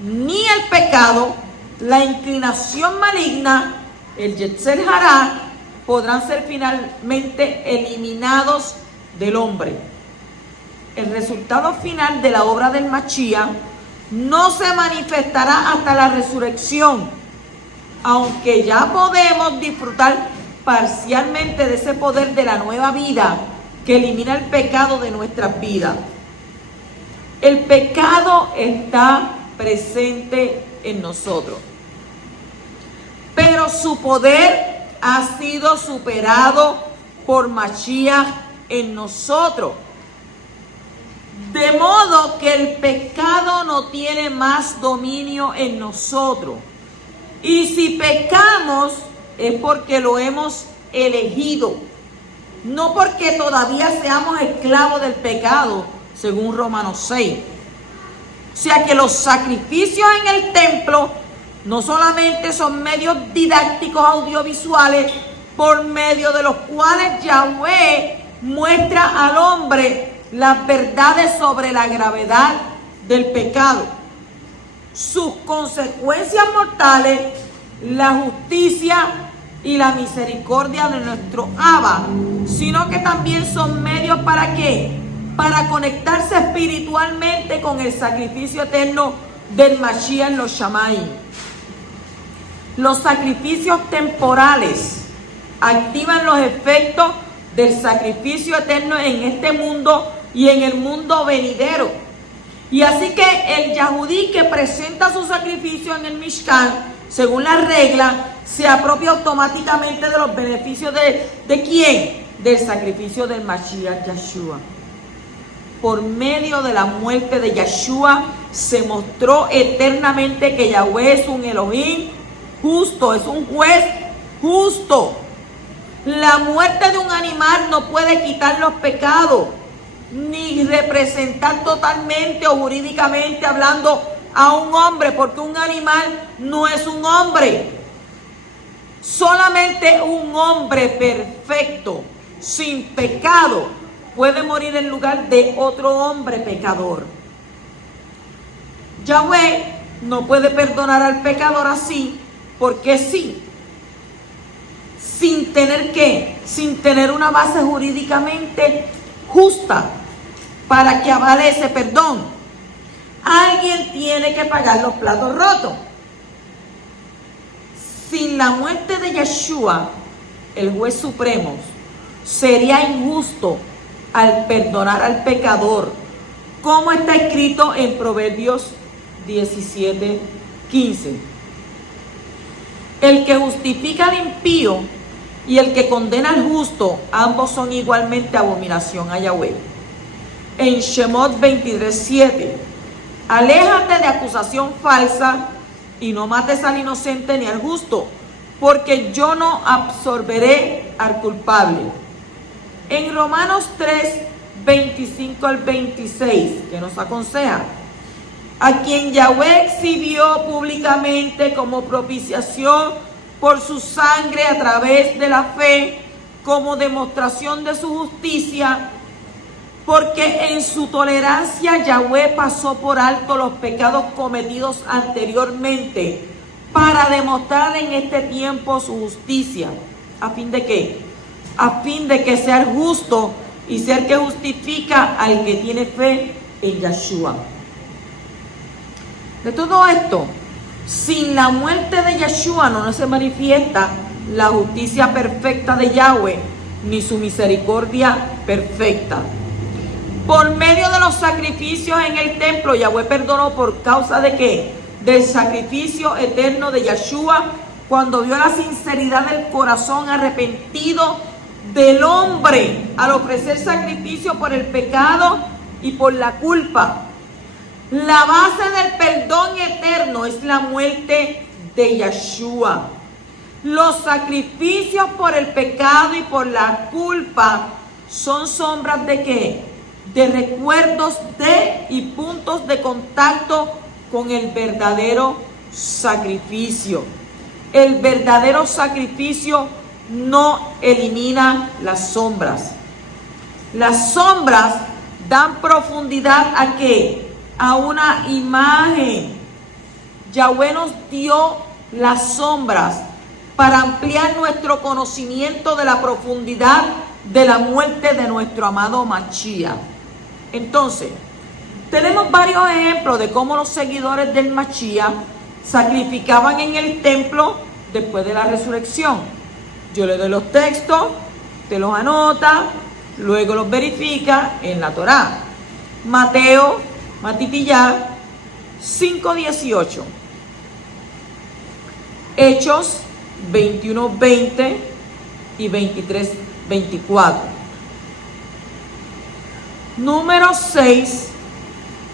ni el pecado, la inclinación maligna, el Yetzer Hará, podrán ser finalmente eliminados del hombre. El resultado final de la obra del Mashiach no se manifestará hasta la resurrección, aunque ya podemos disfrutar parcialmente de ese poder de la nueva vida que elimina el pecado de nuestras vidas. El pecado está presente en nosotros, pero su poder ha sido superado por Mashiach en nosotros. De modo que el pecado no tiene más dominio en nosotros. Y si pecamos es porque lo hemos elegido, no porque todavía seamos esclavos del pecado, según Romanos 6. O sea que los sacrificios en el templo no solamente son medios didácticos audiovisuales por medio de los cuales Yahweh muestra al hombre las verdades sobre la gravedad del pecado, sus consecuencias mortales, la justicia y la misericordia de nuestro Abba, sino que también son medios ¿para qué? Para conectarse espiritualmente con el sacrificio eterno del Mashiach en los Shamayim. Los sacrificios temporales activan los efectos del sacrificio eterno en este mundo y en el mundo venidero. Y así que el Yahudí que presenta su sacrificio en el Mishkan, según la regla, se apropia automáticamente de los beneficios ¿de quién? Del sacrificio del Mashiach Yeshua. Por medio de la muerte de Yeshua se mostró eternamente que Yahweh es un Elohim justo, es un juez justo. La muerte de un animal no puede quitar los pecados, ni representar totalmente o jurídicamente hablando a un hombre, porque un animal no es un hombre. Solamente un hombre perfecto, sin pecado, puede morir en lugar de otro hombre pecador. Yahweh no puede perdonar al pecador así, porque sí, sin tener ¿qué? Sin tener una base jurídicamente justa para que avale ese perdón. Alguien tiene que pagar los platos rotos. Sin la muerte de Yeshua, el juez supremo, sería injusto al perdonar al pecador, como está escrito en Proverbios 17:15. El que justifica al impío y el que condena al justo, ambos son igualmente abominación a Yahweh. En Shemot 23:7, aléjate de acusación falsa y no mates al inocente ni al justo, porque yo no absorberé al culpable. En Romanos 3:25-26, que nos aconseja, a quien Yahweh exhibió públicamente como propiciación por su sangre a través de la fe, como demostración de su justicia, porque en su tolerancia Yahweh pasó por alto los pecados cometidos anteriormente, para demostrar en este tiempo su justicia, a fin de que, a fin de que sea el justo y ser que justifica al que tiene fe en Yeshua. De todo esto, sin la muerte de Yeshua no se manifiesta la justicia perfecta de Yahweh, ni su misericordia perfecta. Por medio de los sacrificios en el templo, Yahweh perdonó por causa de ¿qué? Del sacrificio eterno de Yeshua, cuando vio la sinceridad del corazón arrepentido del hombre al ofrecer sacrificio por el pecado y por la culpa. La base del perdón eterno es la muerte de Yeshua. Los sacrificios por el pecado y por la culpa son sombras de ¿qué? De recuerdos de y puntos de contacto con el verdadero sacrificio. El verdadero sacrificio no elimina las sombras. Las sombras dan profundidad ¿a qué? A una imagen. Yahweh nos dio las sombras para ampliar nuestro conocimiento de la profundidad de la muerte de nuestro amado Mashiach. Entonces, tenemos varios ejemplos de cómo los seguidores del Mashiach sacrificaban en el templo después de la resurrección. Yo le doy los textos, te los anota, luego los verifica en la Torá. Mateo, Matitillá, 5:18. Hechos 21:20 y 23:24. Números 6,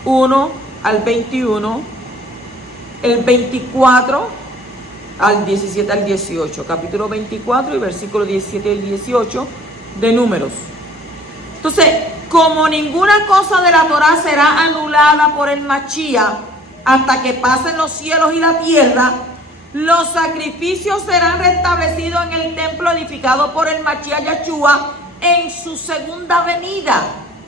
1 al 21, el 24 al 17 al 18, capítulo 24 y versículo 17 al 18 de Números. Entonces, como ninguna cosa de la Torá será anulada por el Mashiach hasta que pasen los cielos y la tierra, los sacrificios serán restablecidos en el templo edificado por el Mashiach Yeshua en su segunda venida.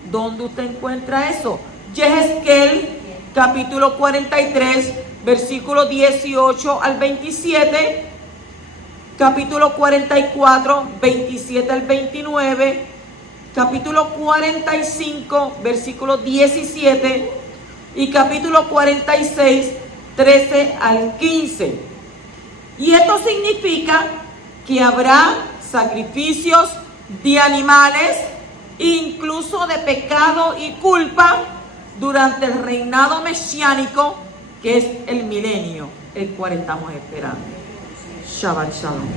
¿Dónde usted encuentra eso? Yehezkel, capítulo 43, versículo 18 al 27, capítulo 44, 27 al 29, capítulo 45, versículo 17 y capítulo 46, 13 al 15. Y esto significa que habrá sacrificios de animales, incluso de pecado y culpa, durante el reinado mesiánico, que es el milenio, el cual estamos esperando. Shabbat Shalom.